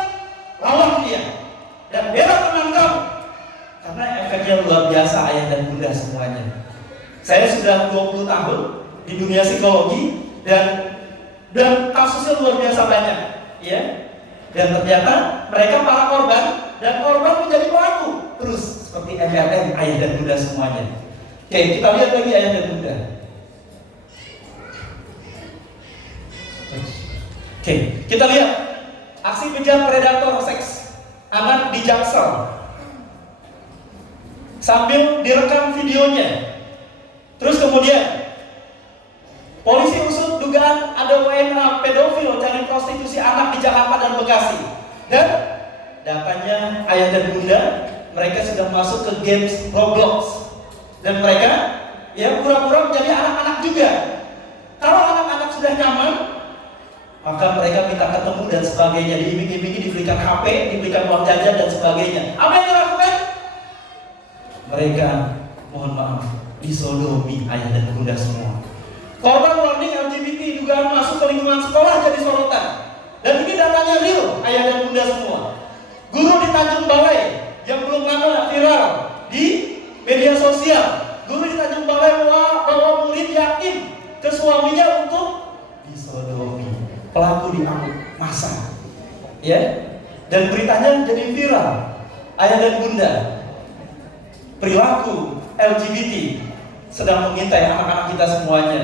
lawan dia dan bela teman kamu, karena efeknya luar biasa ayah dan bunda semuanya. Saya sudah 20 tahun di dunia psikologi dan kasusnya luar biasa banyak, ya. Dan ternyata mereka para korban dan korban menjadi pelaku terus seperti MLM ayah dan bunda semuanya. Oke, kita lihat lagi ayah dan bunda. Oke, kita lihat aksi bejat predator seks anak di Jaksel sambil direkam videonya. Terus kemudian polisi usut dugaan ada WNA pedofil cari prostitusi anak di Jakarta dan Bekasi. Dan datanya ayah dan bunda, mereka sudah masuk ke games Roblox dan mereka ya pura-pura menjadi anak-anak juga. Kalau anak-anak sudah nyaman, maka mereka minta ketemu dan sebagainya, diiming-imingi, diberikan HP, diberikan uang jajan dan sebagainya. Apa yang dilakukan? Mereka, mohon maaf, disodomi ayah dan bunda semua. Korban warning LGBT dugaan masuk ke lingkungan sekolah jadi sorotan. Dan ini datanya real, ayah dan bunda semua. Guru di Tanjung Balai yang belum lama viral di media sosial. Guru di Tanjung Balai bahwa murid yakin ke suaminya untuk disodomi. Pelaku diamuk masa, ya, dan beritanya jadi viral. Ayah dan bunda, perilaku LGBT sedang mengintai anak-anak kita semuanya.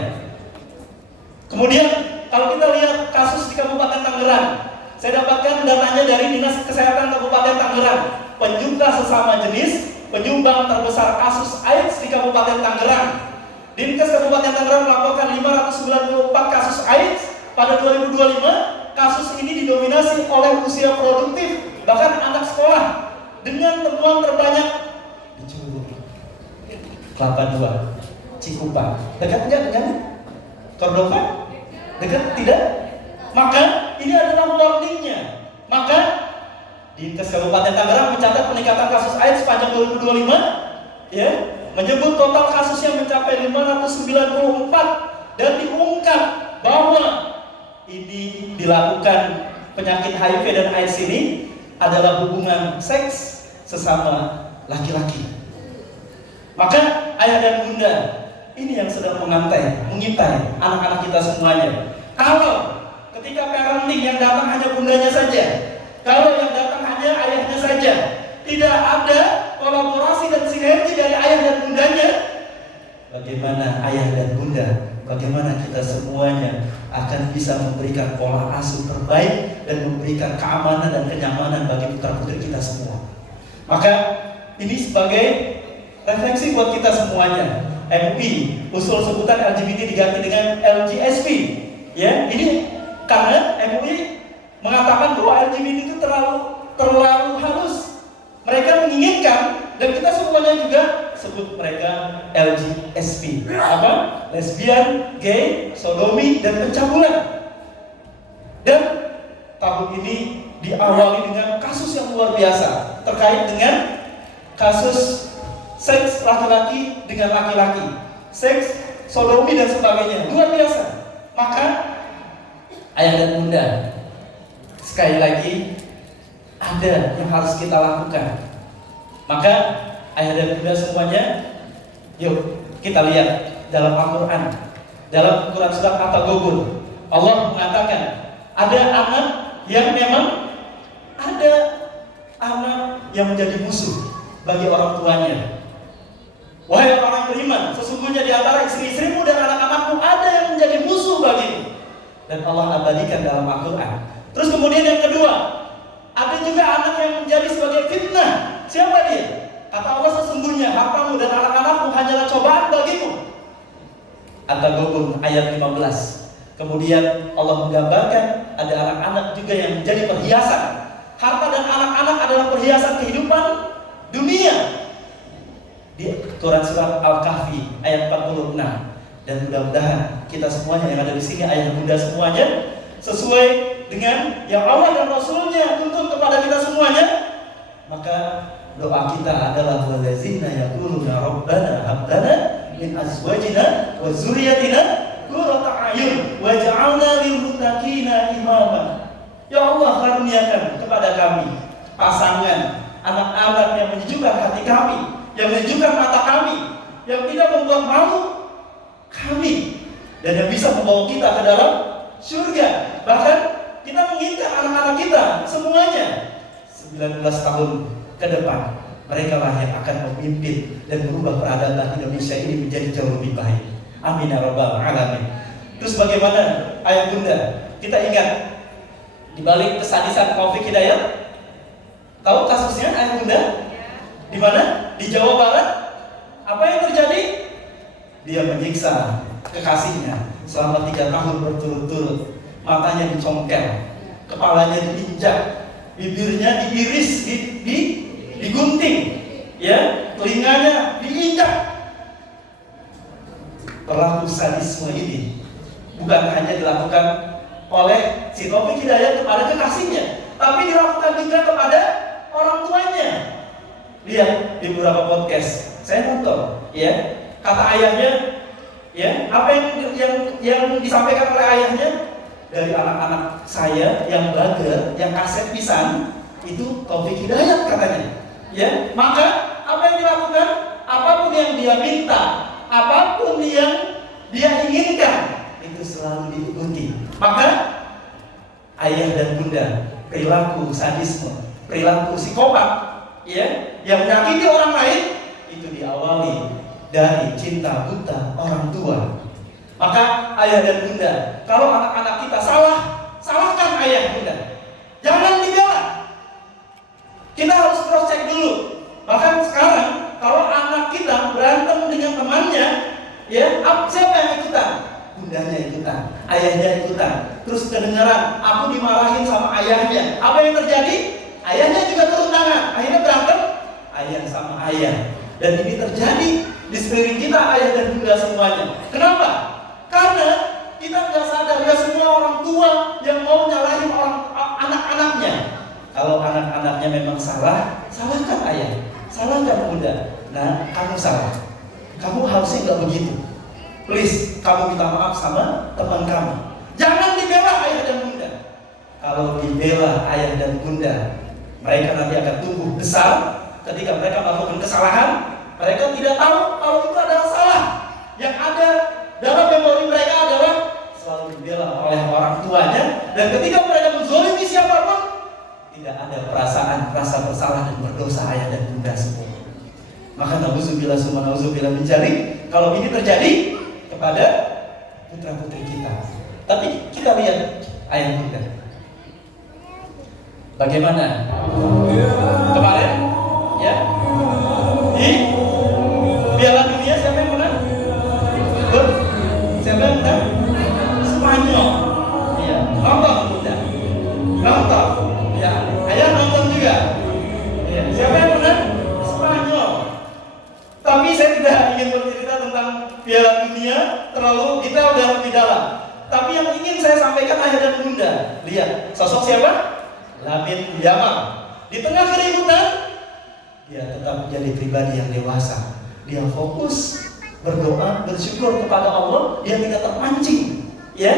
Kemudian kalau kita lihat kasus di Kabupaten Tangerang, saya dapatkan datanya dari Dinas Kesehatan Kabupaten Tangerang. Penyuka sesama jenis penyumbang terbesar kasus AIDS di Kabupaten Tangerang. Dinkes Kabupaten Tangerang melaporkan 594 kasus AIDS pada 2025. Kasus ini didominasi oleh usia produktif, bahkan anak sekolah, dengan temuan terbanyak di Curug, Kelapa II, Cikupa. Dekat nggak dengan Cordova? Dekat tidak? Maka ini adalah warningnya. Maka Dinkes Kabupaten Tangerang mencatat peningkatan kasus AIDS sepanjang 2025, ya, menyebut total kasusnya mencapai 594 dan diungkap bahwa ini dilakukan penyakit HIV dan AIDS ini adalah hubungan seks sesama laki-laki. Maka ayah dan bunda, ini yang sedang mengintai anak-anak kita semuanya. Kalau ketika parenting yang datang hanya bundanya saja, kalau yang datang hanya ayahnya saja, tidak ada kolaborasi dan sinergi dari ayah dan bundanya, bagaimana ayah dan bunda, bagaimana kita semuanya akan bisa memberikan pola asuh terbaik dan memberikan keamanan dan kenyamanan bagi putra-putri kita semua. Maka ini sebagai refleksi buat kita semuanya. MUI usul sebutan LGBT diganti dengan LGSP. Ya, ini karena MUI mengatakan bahwa LGBT itu terlalu halus. Mereka menginginkan, dan kita semuanya juga sebut mereka LGSP. Apa? Lesbian, gay, sodomi, dan pencabulan. Dan tahun ini diawali dengan kasus yang luar biasa terkait dengan kasus seks laki-laki dengan laki-laki, seks sodomi dan sebagainya, luar biasa. Maka ayah dan bunda, sekali lagi ada yang harus kita lakukan. Maka ayah dan bunda semuanya, yuk kita lihat dalam Al-Quran, dalam Quran surat At-Taghabur, Allah mengatakan ada anak yang memang ada anak yang menjadi musuh bagi orang tuanya. Wahai orang beriman, sesungguhnya di antara istri-istrimu dan anak-anakmu ada yang menjadi musuh bagimu. Dan Allah abadikan dalam Al-Quran. Terus kemudian yang kedua, ada juga anak yang menjadi sebagai fitnah. Siapa dia? Kata Allah, sesungguhnya hartamu dan anak-anakmu hanyalah cobaan bagimu. At-Taghabur ayat 15. Kemudian Allah menggambarkan ada anak-anak juga yang menjadi perhiasan. Harta dan anak-anak adalah perhiasan kehidupan dunia. Di Quran surat Al-Kahfi ayat 46. Dan mudah-mudahan kita semuanya yang ada di sini, ayah bunda semuanya, sesuai dengan yang Allah dan Rasulnya tuntun kepada kita semuanya, maka doa kita adalah wallazina yaquluna rabbana hab lana min azwajina wa dzurriyyatina qurrata a'yun waj'alna lil muttaqina imama. Ya Allah, karuniakan kepada kami pasangan, anak-anak yang menyejukkan hati kami, yang menyejukkan mata kami, yang tidak membuat malu kami, dan yang bisa membawa kita ke dalam surga. Bahkan kita menginginkan anak-anak kita semuanya 19 tahun ke depan, mereka lah yang akan memimpin dan merubah peradaban Indonesia ini menjadi jauh lebih baik. Amin ya rabbal alamin. Terus bagaimana ayah bunda? Kita ingat di balik kesadisan Taufik Hidayat, tahu kasusnya ayah bunda? Di mana? Di Jawa Barat. Apa yang terjadi? Dia menyiksa kekasihnya selama 3 tahun berturut-turut. Matanya dicongkel, kepalanya diinjak, bibirnya diiris, digunting, ya, telinganya diinjak. Perilaku sadisme ini bukan hanya dilakukan oleh si Taufik Hidayat kepada kekasihnya, tapi dilakukan juga kepada orang tuanya. Lihat di beberapa podcast, saya nonton, ya, kata ayahnya, ya, apa yang disampaikan oleh ayahnya, dari anak-anak saya yang bager, yang kaset pisan, itu Taufik Hidayat katanya. Ya, maka apa yang dilakukan? Apapun yang dia minta, apapun yang dia inginkan, itu selalu diikuti. Maka ayah dan bunda, perilaku sadisme, perilaku psikopat, ya, yang menyakiti orang lain, itu diawali dari cinta buta orang tua. Maka ayah dan bunda, kalau anak-anak kita salah, salahkan ayah bunda. Jangan dibela. Kita harus cross check dulu. Bahkan sekarang kalau anak kita berantem dengan temannya, ya, siapa yang ikutan? Bundanya ikutan, ayahnya ikutan. Terus kedengaran, aku dimarahin sama ayahnya. Apa yang terjadi? Ayahnya juga turun tangan. Akhirnya berantem, ayah sama ayah. Dan ini terjadi di sekeliling kita, ayah dan bunda semuanya. Kenapa? Karena kita nggak sadar, nggak semua orang tua yang mau nyalahin anak-anaknya. Kalau anak-anaknya memang salah, salahkan ayah, salahkan bunda. Nah, kamu salah. Kamu harusnya nggak begitu. Please, kamu minta maaf sama teman kamu. Jangan dibela ayah dan bunda. Kalau dibela ayah dan bunda, mereka nanti akan tumbuh besar. Ketika mereka melakukan kesalahan, mereka tidak tahu kalau itu adalah salah. Yang ada dalam memori mereka adalah selalu dibela oleh orang tuanya. Dan ketika mereka menzolimi siapapun, tidak ada perasaan rasa bersalah dan berdosa ayah dan bunda semua. Maka nauzubillah summa nauzubillah min dzalik, kalau ini terjadi kepada putra-putri kita. Tapi kita lihat ayah bunda. Bagaimana? Kemarin ya, di Piala Dunia siapa yang menang? Siapa yang menang? Spanyol. Iya, nonton bunda. Nonton. Ya, ayah nonton juga. Ya, siapa yang menang? Spanyol. Tapi saya tidak ingin bercerita tentang Piala Dunia terlalu detail dan lebih dalam. Tapi yang ingin saya sampaikan ayah dan bunda, lihat sosok siapa? Lamine Yamal. Di tengah keributan, dia tetap menjadi pribadi yang dewasa. Dia fokus berdoa, bersyukur kepada Allah. Dia tidak terpancing, ya,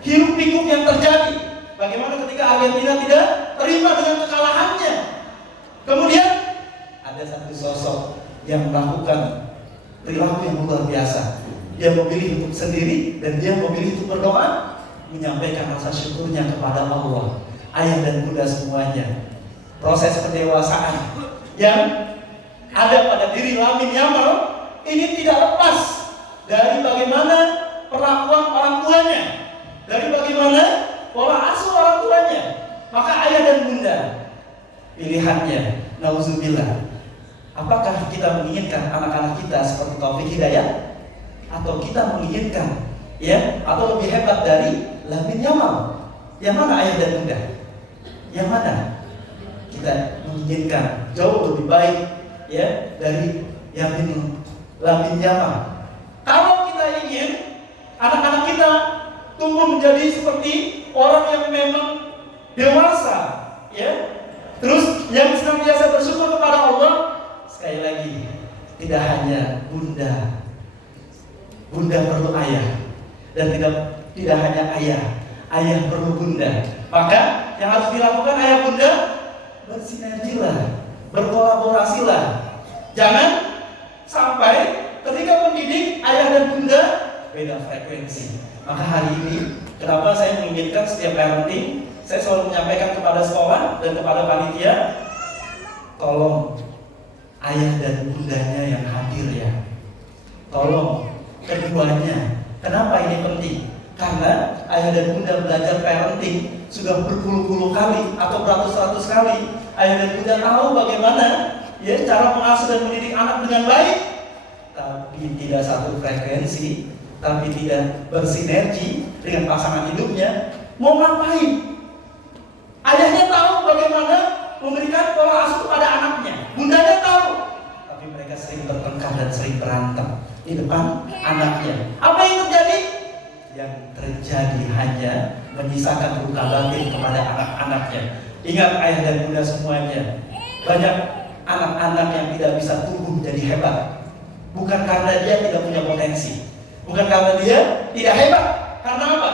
hiruk pikuk yang terjadi. Bagaimana ketika Argentina tidak terima dengan kekalahannya? Kemudian ada satu sosok yang melakukan perilaku yang luar biasa. Dia memilih untuk sendiri dan dia memilih untuk berdoa, menyampaikan rasa syukurnya kepada Allah. Ayah dan bunda semuanya, proses pendewasaan yang ada pada diri Lamine Yamal ini tidak lepas dari bagaimana perlakuan orang tuanya, dari bagaimana pola asuh orang tuanya. Maka ayah dan bunda, pilihannya, nauzubillah, apakah kita menginginkan anak-anak kita seperti Taufik Hidayat, atau kita menginginkan, ya, atau lebih hebat dari Lamine Yamal? Yang mana ayah dan bunda? Yang mana? Kita menginginkan jauh lebih baik, ya, dari Lamine Yamal. Kalau kita ingin anak-anak kita tumbuh menjadi seperti orang yang memang dewasa, ya, terus yang senantiasa bersyukur kepada Allah. Sekali lagi, tidak hanya bunda perlu ayah, dan tidak hanya ayah perlu bunda. Maka yang harus dilakukan ayah bunda, bersinergilah, berkolaborasilah. Jangan sampai ketika mendidik ayah dan bunda beda frekuensi. Maka hari ini, kenapa saya menginginkan setiap parenting, saya selalu menyampaikan kepada sekolah dan kepada panitia, tolong ayah dan bundanya yang hadir, ya. Tolong keduanya. Kenapa ini penting? Karena ayah dan bunda belajar parenting sudah berpuluh-puluh kali atau beratus-ratus kali. Ayah dan bunda tahu bagaimana, ya, cara mengasuh dan mendidik anak dengan baik. Tapi tidak satu frekuensi, tapi tidak bersinergi dengan pasangan hidupnya. Mau ngapain? Ayahnya tahu bagaimana memberikan pola asuh kepada anaknya, bundanya tahu, tapi mereka sering bertengkar dan sering berantem di depan anaknya. Apa yang terjadi? Yang terjadi hanya menyisakan luka batin kepada anak-anaknya. Ingat ayah dan bunda semuanya, banyak anak-anak yang tidak bisa tumbuh menjadi hebat, bukan karena dia tidak punya potensi, bukan karena dia tidak hebat. Karena apa?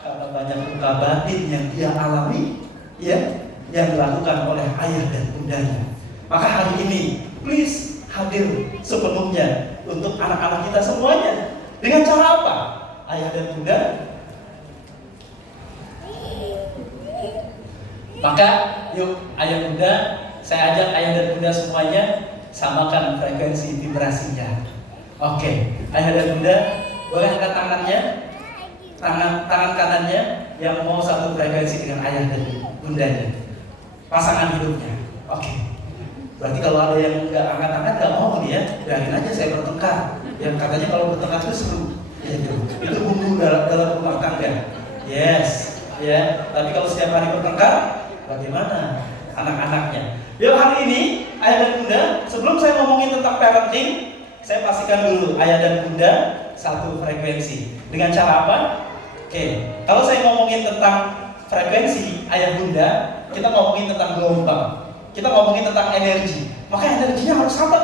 Karena banyak luka batin yang dia alami, ya, yang dilakukan oleh ayah dan bundanya. Maka hari ini, please hadir sepenuhnya untuk anak-anak kita semuanya. Dengan cara apa? Ayah dan bunda. Maka yuk ayah bunda, saya ajak ayah dan bunda semuanya, samakan frekuensi vibrasinya. Oke, ayah dan bunda boleh angkat tangannya, tangan kanannya yang mau satu frekuensi dengan ayah dan bundanya, pasangan hidupnya. Oke, berarti kalau ada yang nggak angkat-angkat nggak mau nih ya, biarin aja saya bertengkar. Yang katanya kalau bertengkar itu seru, itu bumbu dalam rumah tangga. Yes, ya. Tapi kalau setiap hari bertengkar, bagaimana anak-anaknya? Yuk hari ini ayah dan bunda, sebelum saya ngomongin tentang parenting, saya pastikan dulu ayah dan bunda satu frekuensi. Dengan cara apa? Oke, kalau saya ngomongin tentang frekuensi ayah bunda, kita ngomongin tentang gelombang, kita ngomongin tentang energi. Maka energinya harus sama.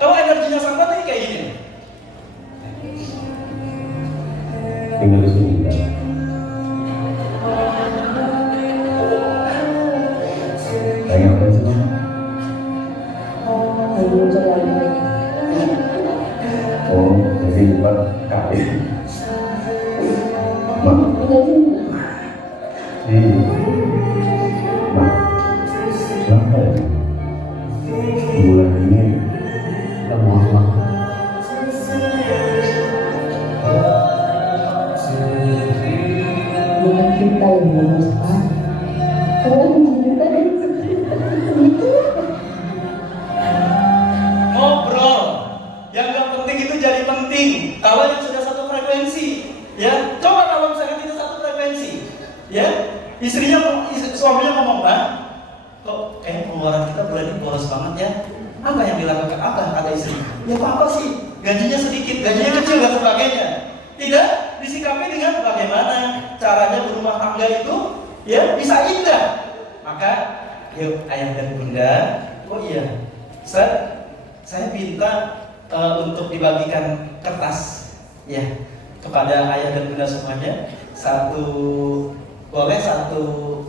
Kalau energinya sama nih kayak gini. Tinggal di sini. Pengen apa sih, Bang? Oh, jadi buat kali. Mak. Mak. Kenapa ya? Bulan ini kita mau makan. Bukan kita yang memutuskan. Ngobrol, yang gak penting itu jadi penting. Kalau yang sudah satu frekuensi, ya coba kalau misalnya tidak satu frekuensi, ya suaminya ngomong, Mbak, kok kayak pengeluaran kita bulan ini boros banget ya? Apa yang dilakukan? Apa kata istri? Ya apa sih? Gajinya sedikit, gajinya kecil dan sebagainya. Tidak disikapi dengan bagaimana caranya berumah tangga itu ya bisa indah. Maka yuk ayah dan bunda, oh iya, saya minta untuk dibagikan kertas ya kepada ayah dan bunda semuanya. Boleh satu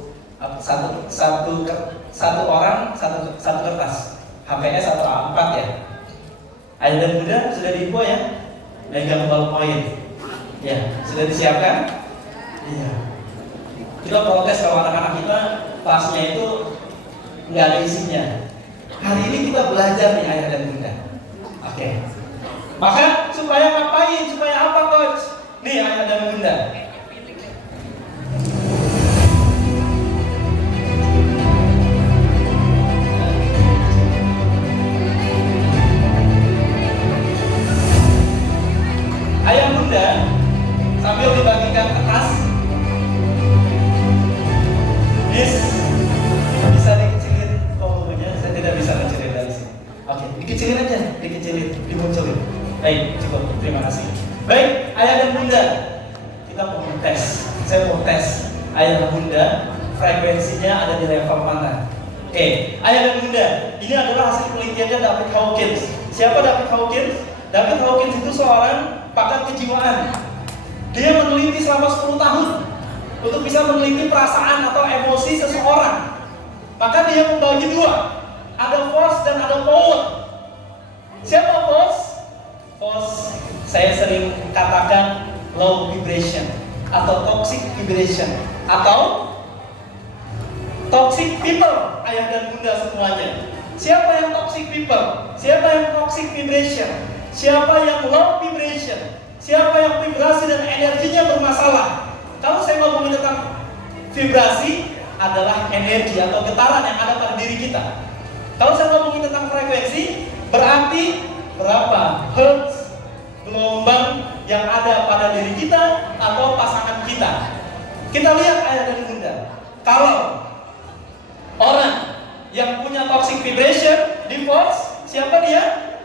orang satu kertas HPS atau A4 ya. Ayah dan bunda sudah diinfo ya, megang ballpoint ya, sudah disiapkan. Iya. Kita protes kalau anak-anak kita tasnya itu nggak ada isinya. Hari ini kita belajar nih ayah dan bunda. Oke. Maka supaya ngapain? Supaya apa coach? Nih ayah dan bunda. Ayah bunda sambil dibagikan kertas, bisa dikecilin volumenya. Saya tidak bisa kecilin dari sini. Oke, dikecilin aja, dikecilin, dimunculin. Baik, cukup. Terima kasih. Baik, ayah dan bunda, kita mau tes. Saya mau tes ayah dan bunda frekuensinya ada di level mana. Oke, ayah dan bunda, ini adalah hasil penelitiannya David Hawkins. Siapa David Hawkins? David Hawkins itu seorang pakar kejiwaan. Dia meneliti selama 10 tahun untuk bisa meneliti perasaan atau emosi seseorang. Maka dia membagi dua, ada force dan ada power. Siapa force? Force saya sering katakan low vibration atau toxic vibration atau toxic people, ayah dan bunda semuanya. Siapa yang toxic people? Siapa yang toxic vibration? Siapa yang low vibration? Siapa yang vibrasi dan energinya bermasalah? Kalau saya ngomongin tentang vibrasi adalah energi atau getaran yang ada pada diri kita. Kalau saya ngomongin tentang frekuensi, berarti berapa hertz gelombang yang ada pada diri kita atau pasangan kita. Kita lihat ayah dan bunda. Kalau orang yang punya toxic vibration di force, siapa dia?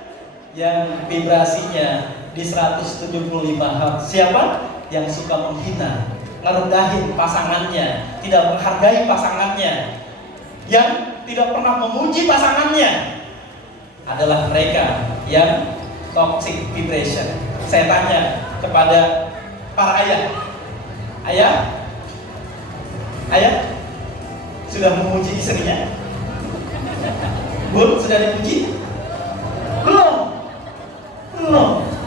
Yang vibrasinya di 175 Hz. Siapa? Yang suka menghina, ngerendahin pasangannya, tidak menghargai pasangannya, yang tidak pernah memuji pasangannya, adalah mereka yang toxic vibration. Saya tanya kepada para ayah, ayah sudah memuji istrinya? Bun, sudah dipuji? Belum.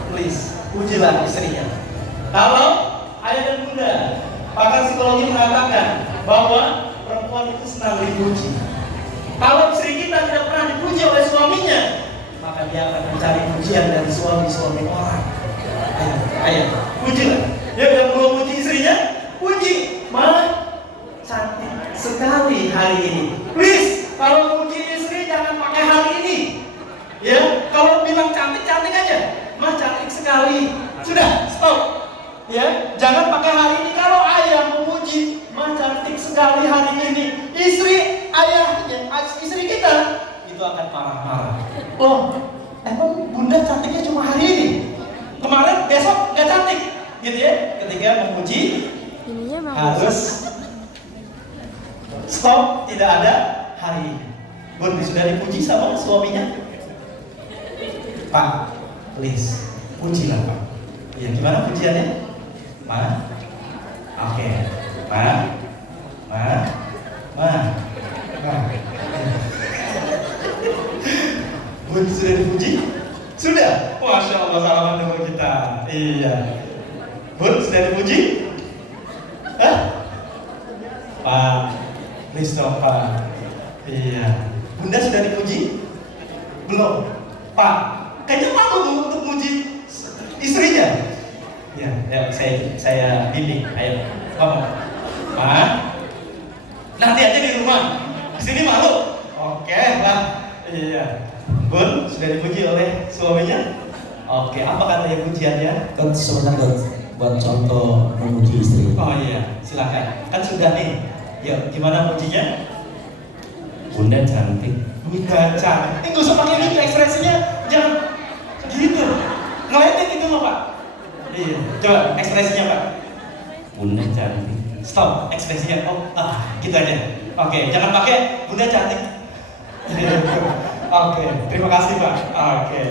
Please, pujilah istrinya. Kalau ayah dan bunda, pakar psikologi mengatakan bahwa perempuan itu senang dipuji. Kalau istri kita tidak pernah dipuji oleh suaminya, dia akan mencari pujian dari suami-suami orang. Ayo, puji lah. Ya, yang belum puji istrinya, puji. Cantik sekali hari ini. Please, kalau puji istri jangan pakai hari ini. Ya, kalau bilang cantik aja. Cantik sekali. Sudah, stop. Ya, jangan pakai hari ini. Kalau ayah memuji, cantik sekali hari ini. Istri kita itu akan marah-marah. Loh, emang bunda cantiknya cuma hari ini? Kemarin, besok nggak cantik, gitu ya? Ketika memuji harus stop, tidak ada hari ini. Bunda sudah dipuji sama suaminya? Pak, please, pujilah Pak. Ya, gimana pujiannya? Oke. Bun sudah dipuji? Sudah? Masya Allah, salaman dengan kita. Iya. Bun sudah dipuji? Pak, please dong Pak. Iya. Bunda sudah dipuji? Belum? Pak, kayaknya malu untuk muji istrinya. Ya, saya bimbing. Ayo, ngomong. Pak, nanti aja di rumah. Di sini malu. Oke lah. Iya. Bun sudah dipuji oleh suaminya. Oke, apa katanya pujiannya? Kan sebenarnya buat contoh memuji istri. Oh iya, silakan. Kan sudah nih. Ya, gimana pujinya? Bunda cantik. Bunda cantik. Nggak usah pakai gitu ekspresinya, jangan gitu. Ngeliatin gitu loh Pak. Iya, coba ekspresinya Pak. Bunda cantik. Stop, ekspresinya. Gitu aja. Oke, jangan pakai Bunda cantik. Oke, terima kasih Pak. Oke,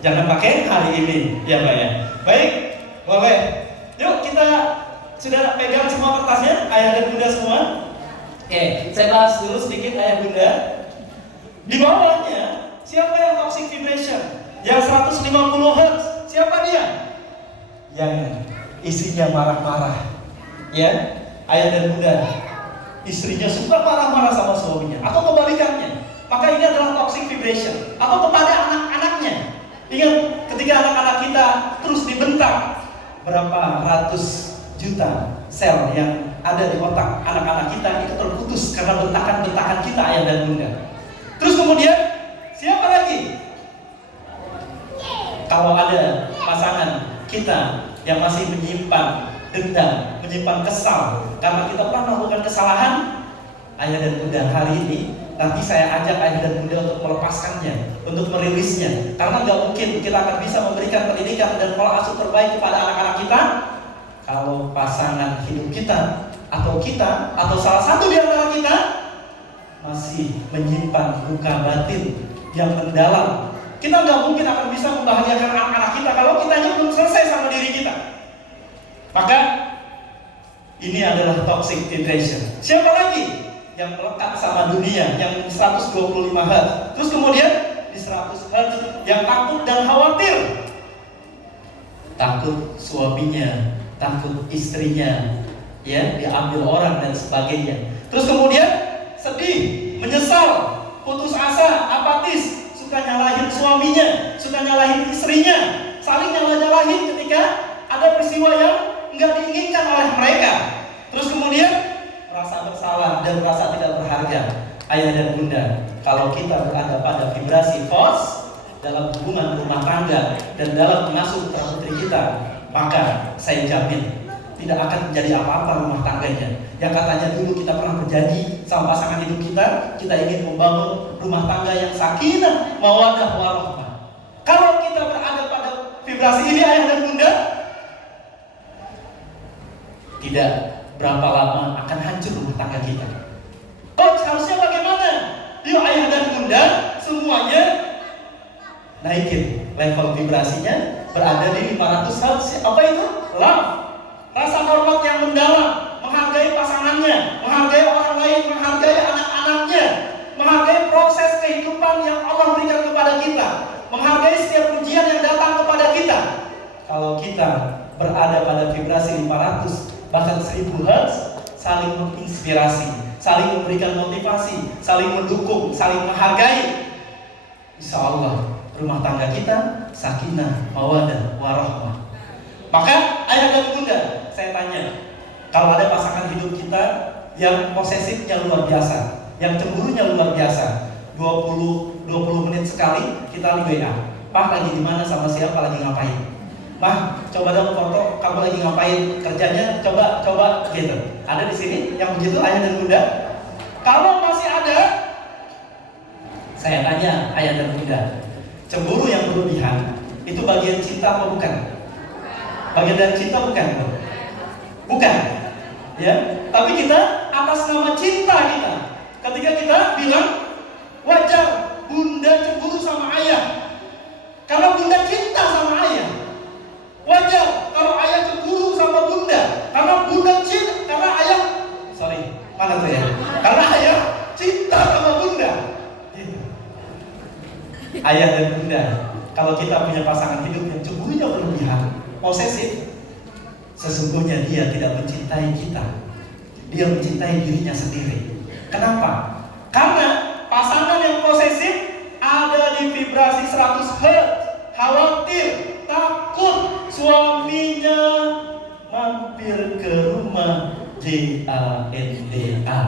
jangan pakai hari ini, ya Pak ya. Baik, boleh. Yuk kita sudah pegang semua kertasnya, ayah dan bunda semua. Oke, saya bahas dulu sedikit ayah bunda. Di bawahnya, siapa yang toxic vibration? Yang 150 Hz, siapa dia? Yang istrinya marah-marah. Ya, ayah dan bunda. Istrinya suka marah-marah sama suaminya, atau kebalikannya. Maka ini adalah toxic vibration. Atau kepada anak-anaknya. Ingat, ketika anak-anak kita terus dibentak, berapa ratus juta sel yang ada di otak anak-anak kita itu terputus karena bentakan-bentakan kita ayah dan bunda. Terus kemudian siapa lagi? Kalau ada pasangan kita yang masih menyimpan dendam, menyimpan kesal karena kita pernah melakukan kesalahan, ayah dan bunda hari ini nanti saya ajak ayah dan bunda untuk melepaskannya, untuk merilisnya. Karena nggak mungkin kita akan bisa memberikan pendidikan dan pola asuh terbaik kepada anak-anak kita kalau pasangan hidup kita atau salah satu di antara kita masih menyimpan luka batin yang mendalam. Kita nggak mungkin akan bisa membahagiakan anak-anak kita kalau kitanya belum selesai sama diri kita. Maka ini adalah toxic vibration. Siapa lagi yang melekat sama dunia, yang 125 Hz, terus kemudian di 100 Hz yang takut dan khawatir, takut suaminya, takut istrinya, ya diambil orang dan sebagainya. Terus kemudian sedih, menyesal, putus asa, apatis, suka nyalahin suaminya, suka nyalahin istrinya, saling nyalah-nyalahin ketika ada peristiwa yang nggak diinginkan oleh mereka. Terus kemudian merasa bersalah dan merasa tidak berharga. Ayah dan bunda, kalau kita berada pada vibrasi force dalam hubungan rumah tangga dan dalam mengasuh putra putri kita, maka saya jamin tidak akan menjadi apa-apa rumah tangganya. Yang katanya dulu kita pernah berjanji sama pasangan hidup kita ingin membangun rumah tangga yang sakinah, mawaddah, warahmah. Kalau kita berada pada vibrasi ini ayah dan bunda, tidak berapa lama akan hancur rumah tangga kita. Coach, harusnya bagaimana? Yuk ayah dan bunda semuanya naikin level vibrasinya berada di 500 Hz. Apa itu? Love. Rasa hormat yang mendalam, menghargai pasangannya, menghargai orang lain, menghargai anak-anaknya, menghargai proses kehidupan yang Allah berikan kepada kita, menghargai setiap ujian yang datang kepada kita. Kalau kita berada pada vibrasi 500 bahkan 1000 Hz, saling menginspirasi, saling memberikan motivasi, saling mendukung, saling menghargai, insya Allah rumah tangga kita sakinah, mawaddah, warahmah. Maka ayah dan bunda, saya tanya, kalau ada pasangan hidup kita yang posesifnya luar biasa, yang cemburunya luar biasa, 20 menit sekali kita WA, Pak lagi di mana sama siapa, lagi ngapain? Mah, coba dong foto kamu lagi ngapain, kerjanya coba gitu. Ada di sini yang begitu ayah dan bunda? Kalau masih ada, saya tanya ayah dan bunda, cemburu yang berlebihan itu bagian cinta apa bukan? Bagian dari cinta bukan? Bukan. Ya, tapi kita atas nama cinta kita, ketika kita bilang wajar bunda cemburu sama ayah, karena bunda cinta sama ayah. Wajar kalau ayah cemburu sama bunda, karena bunda cinta, karena ayah, mana tuh ya? Karena ayah cinta sama bunda. Gitu. Ayah dan bunda, kalau kita punya pasangan hidup yang cemburunya berlebihan, posesif, sesungguhnya dia tidak mencintai kita. Dia mencintai dirinya sendiri. Kenapa? Karena pasangan yang posesif ada di vibrasi 100 Hz, khawatir, takut suaminya mampir ke rumah JANDA,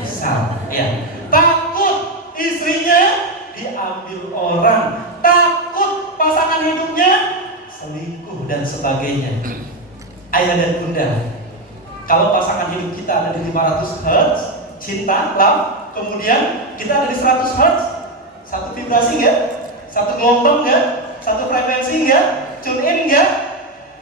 misal, ya, takut istrinya diambil orang, takut pasangan hidupnya selingkuh dan sebagainya. Ayah dan bunda, kalau pasangan hidup kita ada di 500 Hz, cinta, love, kemudian kita ada di 100 Hz, satu vibrasi nggak? Satu gelombang nggak? Satu frekuensi nggak? Tune in nggak?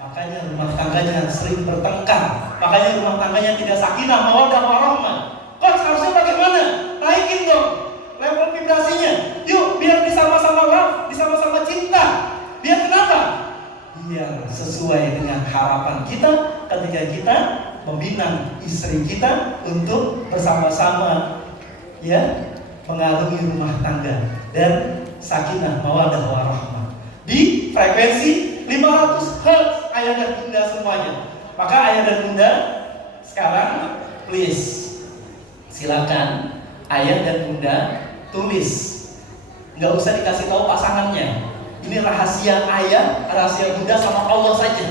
Makanya rumah tangganya sering bertengkar. Makanya rumah tangganya tidak sakinah, mawaddah, warahmah. Coach, harusnya bagaimana? Naikin dong level vibrasinya. Yuk, biar bersama-sama love, bersama-sama cinta. Biar kenapa? Biar sesuai dengan harapan kita ketika kita membina istri kita untuk bersama-sama ya mengarungi rumah tangga dan sakinah, mawaddah, warahmah di frekuensi 500 Hz ayah dan bunda semuanya. Maka ayah dan bunda sekarang please silakan ayah dan bunda tulis, nggak usah dikasih tahu pasangannya. Ini rahasia ayah, rahasia bunda sama Allah saja.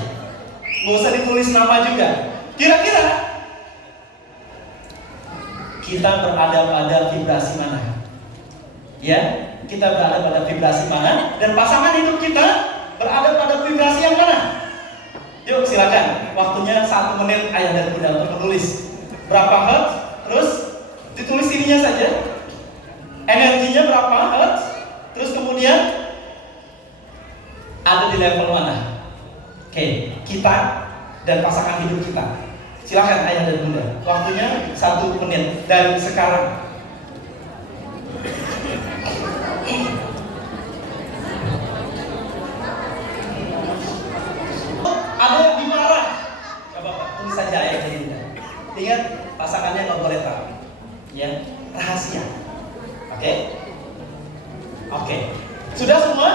Nggak usah ditulis nama juga. Kira-kira kita berada pada vibrasi mana? Ya, kita berada pada vibrasi mana? Dan pasangan hidup kita berada pada vibrasi yang mana? Yuk silakan, waktunya 1 menit ayah dan bunda untuk menulis berapa hertz, terus ditulis ininya saja, energinya berapa hertz, terus kemudian ada di level mana? Oke, kita dan pasangan hidup kita. Silakan ayah dan bunda, waktunya 1 menit dari sekarang. Ada yang dimarah, coba Pak, tulis saja ayah dan bunda. Ingat, pasangannya nggak boleh tahu, ya, rahasia. Oke? Oke, sudah semua?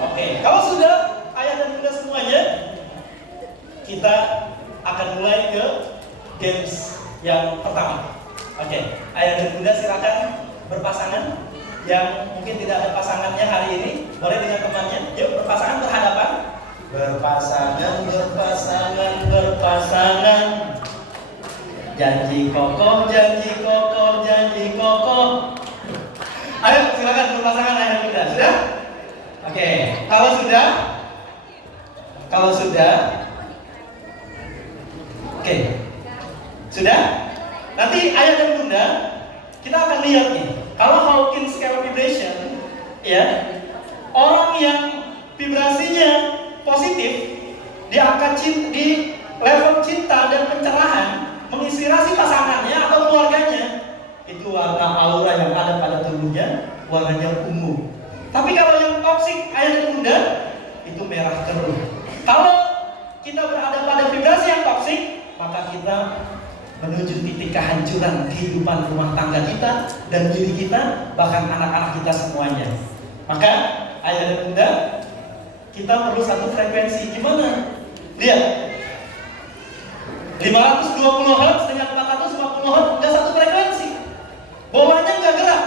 Oke, kalau sudah ayah dan bunda semuanya, kita akan mulai ke games yang pertama. Oke, ayah dan bunda silakan berpasangan. Yang mungkin tidak ada pasangannya hari ini, boleh dengan temannya. Yuk berpasangan berhadapan. Berpasangan, berpasangan, berpasangan. Janji kokoh, janji kokoh, janji kokoh. Ayo silakan berpasangan ayah dan bunda. Sudah? Oke, kalau sudah, oke, sudah? Nanti ayah dan bunda, kita akan lihat nih. Kalau Hawkins scale vibration, ya, orang yang vibrasinya positif, dia akan di level cinta dan pencerahan, menginspirasi pasangannya atau keluarganya. Itu warna aura yang ada pada tubuhnya, warnanya ungu. Tapi kalau yang toksik ayah dan bunda, itu merah keruh. Kalau kita berada pada vibrasi yang toksik, maka kita menuju titik kehancuran kehidupan rumah tangga kita dan diri kita, bahkan anak-anak kita semuanya. Maka ayah dan bunda, kita perlu satu frekuensi. Gimana? Lihat, 520 Hz dengan 450 Hz nggak satu frekuensi. Bawahnya nggak gerak.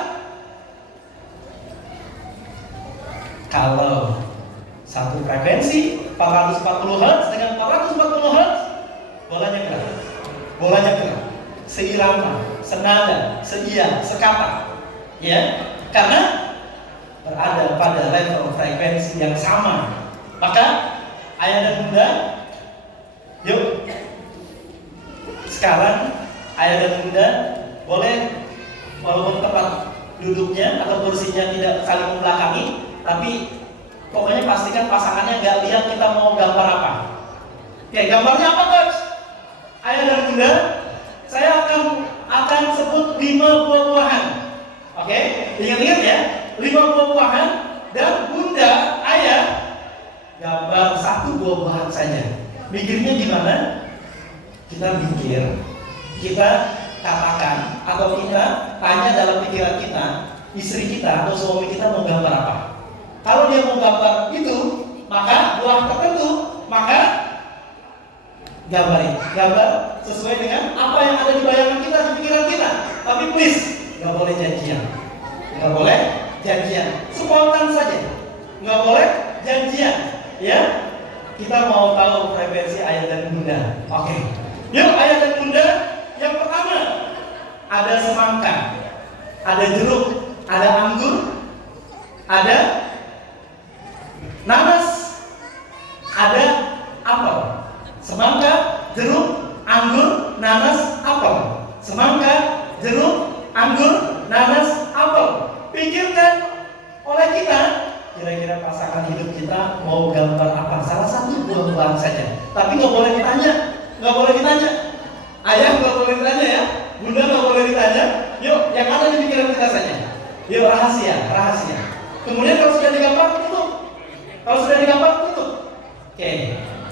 Hz dengan 440 Hz, bolanya gerak. Bolanya gerak. Seirama, senada, seia, sekata. Ya, karena berada pada level frekuensi yang sama. Maka ayah dan bunda, yuk sekarang ayah dan bunda boleh, walaupun tempat duduknya atau kursinya tidak saling membelakangi, tapi pokoknya pastikan pasangannya nggak lihat kita mau gambar apa. Oke, gambarnya apa coach? Ayah dan bunda, saya akan sebut 5 buah-buahan. Oke, ingat-ingat ya, 5 buah-buahan, dan bunda, ayah gambar 1 buah-buahan saja. Mikirnya gimana? Kita mikir, kita katakan, atau kita tanya dalam pikiran kita, istri kita atau suami kita mau gambar apa. Kalau dia mau gambar itu, maka buah tertentu, maka gambar sesuai dengan apa yang ada di bayangan kita, di pikiran kita. Tapi please, nggak boleh janjian, nggak boleh janjian, spontan saja, nggak boleh janjian, ya. Kita mau tahu frekuensi ayah dan bunda. Oke, yuk ayah dan bunda. Yang pertama, ada semangka, ada jeruk, ada anggur, ada nanas, ada apel. Semangka, jeruk, anggur, nanas, apel. Semangka, jeruk, anggur, nanas, apel. Pikirkan oleh kita, kira-kira pasangan hidup kita mau gambar apa? Salah satu buah-buahan saja. Tapi nggak boleh ditanya, nggak boleh ditanya. Ayah nggak boleh ditanya ya, bunda nggak boleh ditanya. Yuk, yang ada di pikiran kita saja. Yuk, rahasia, rahasia. Kemudian kalau sudah digambar, tutup. Kalau sudah digambar, tutup. Oke.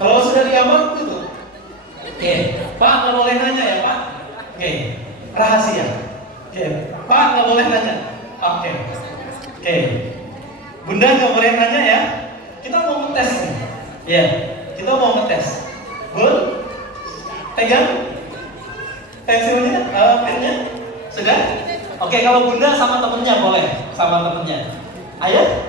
Kalau sudah digambar, tutup. Oke. Pak nggak boleh nanya ya Pak. Oke. Rahasia. Oke. Pak nggak boleh nanya. Oke. Oke. Bunda nggak boleh nanya ya. Kita mau ngetes nih. Ya. Kita mau ngetes. Bun, pegang. Pensilnya, pennya, sudah? Oke, kalau bunda sama temennya boleh, sama temennya. Ayah?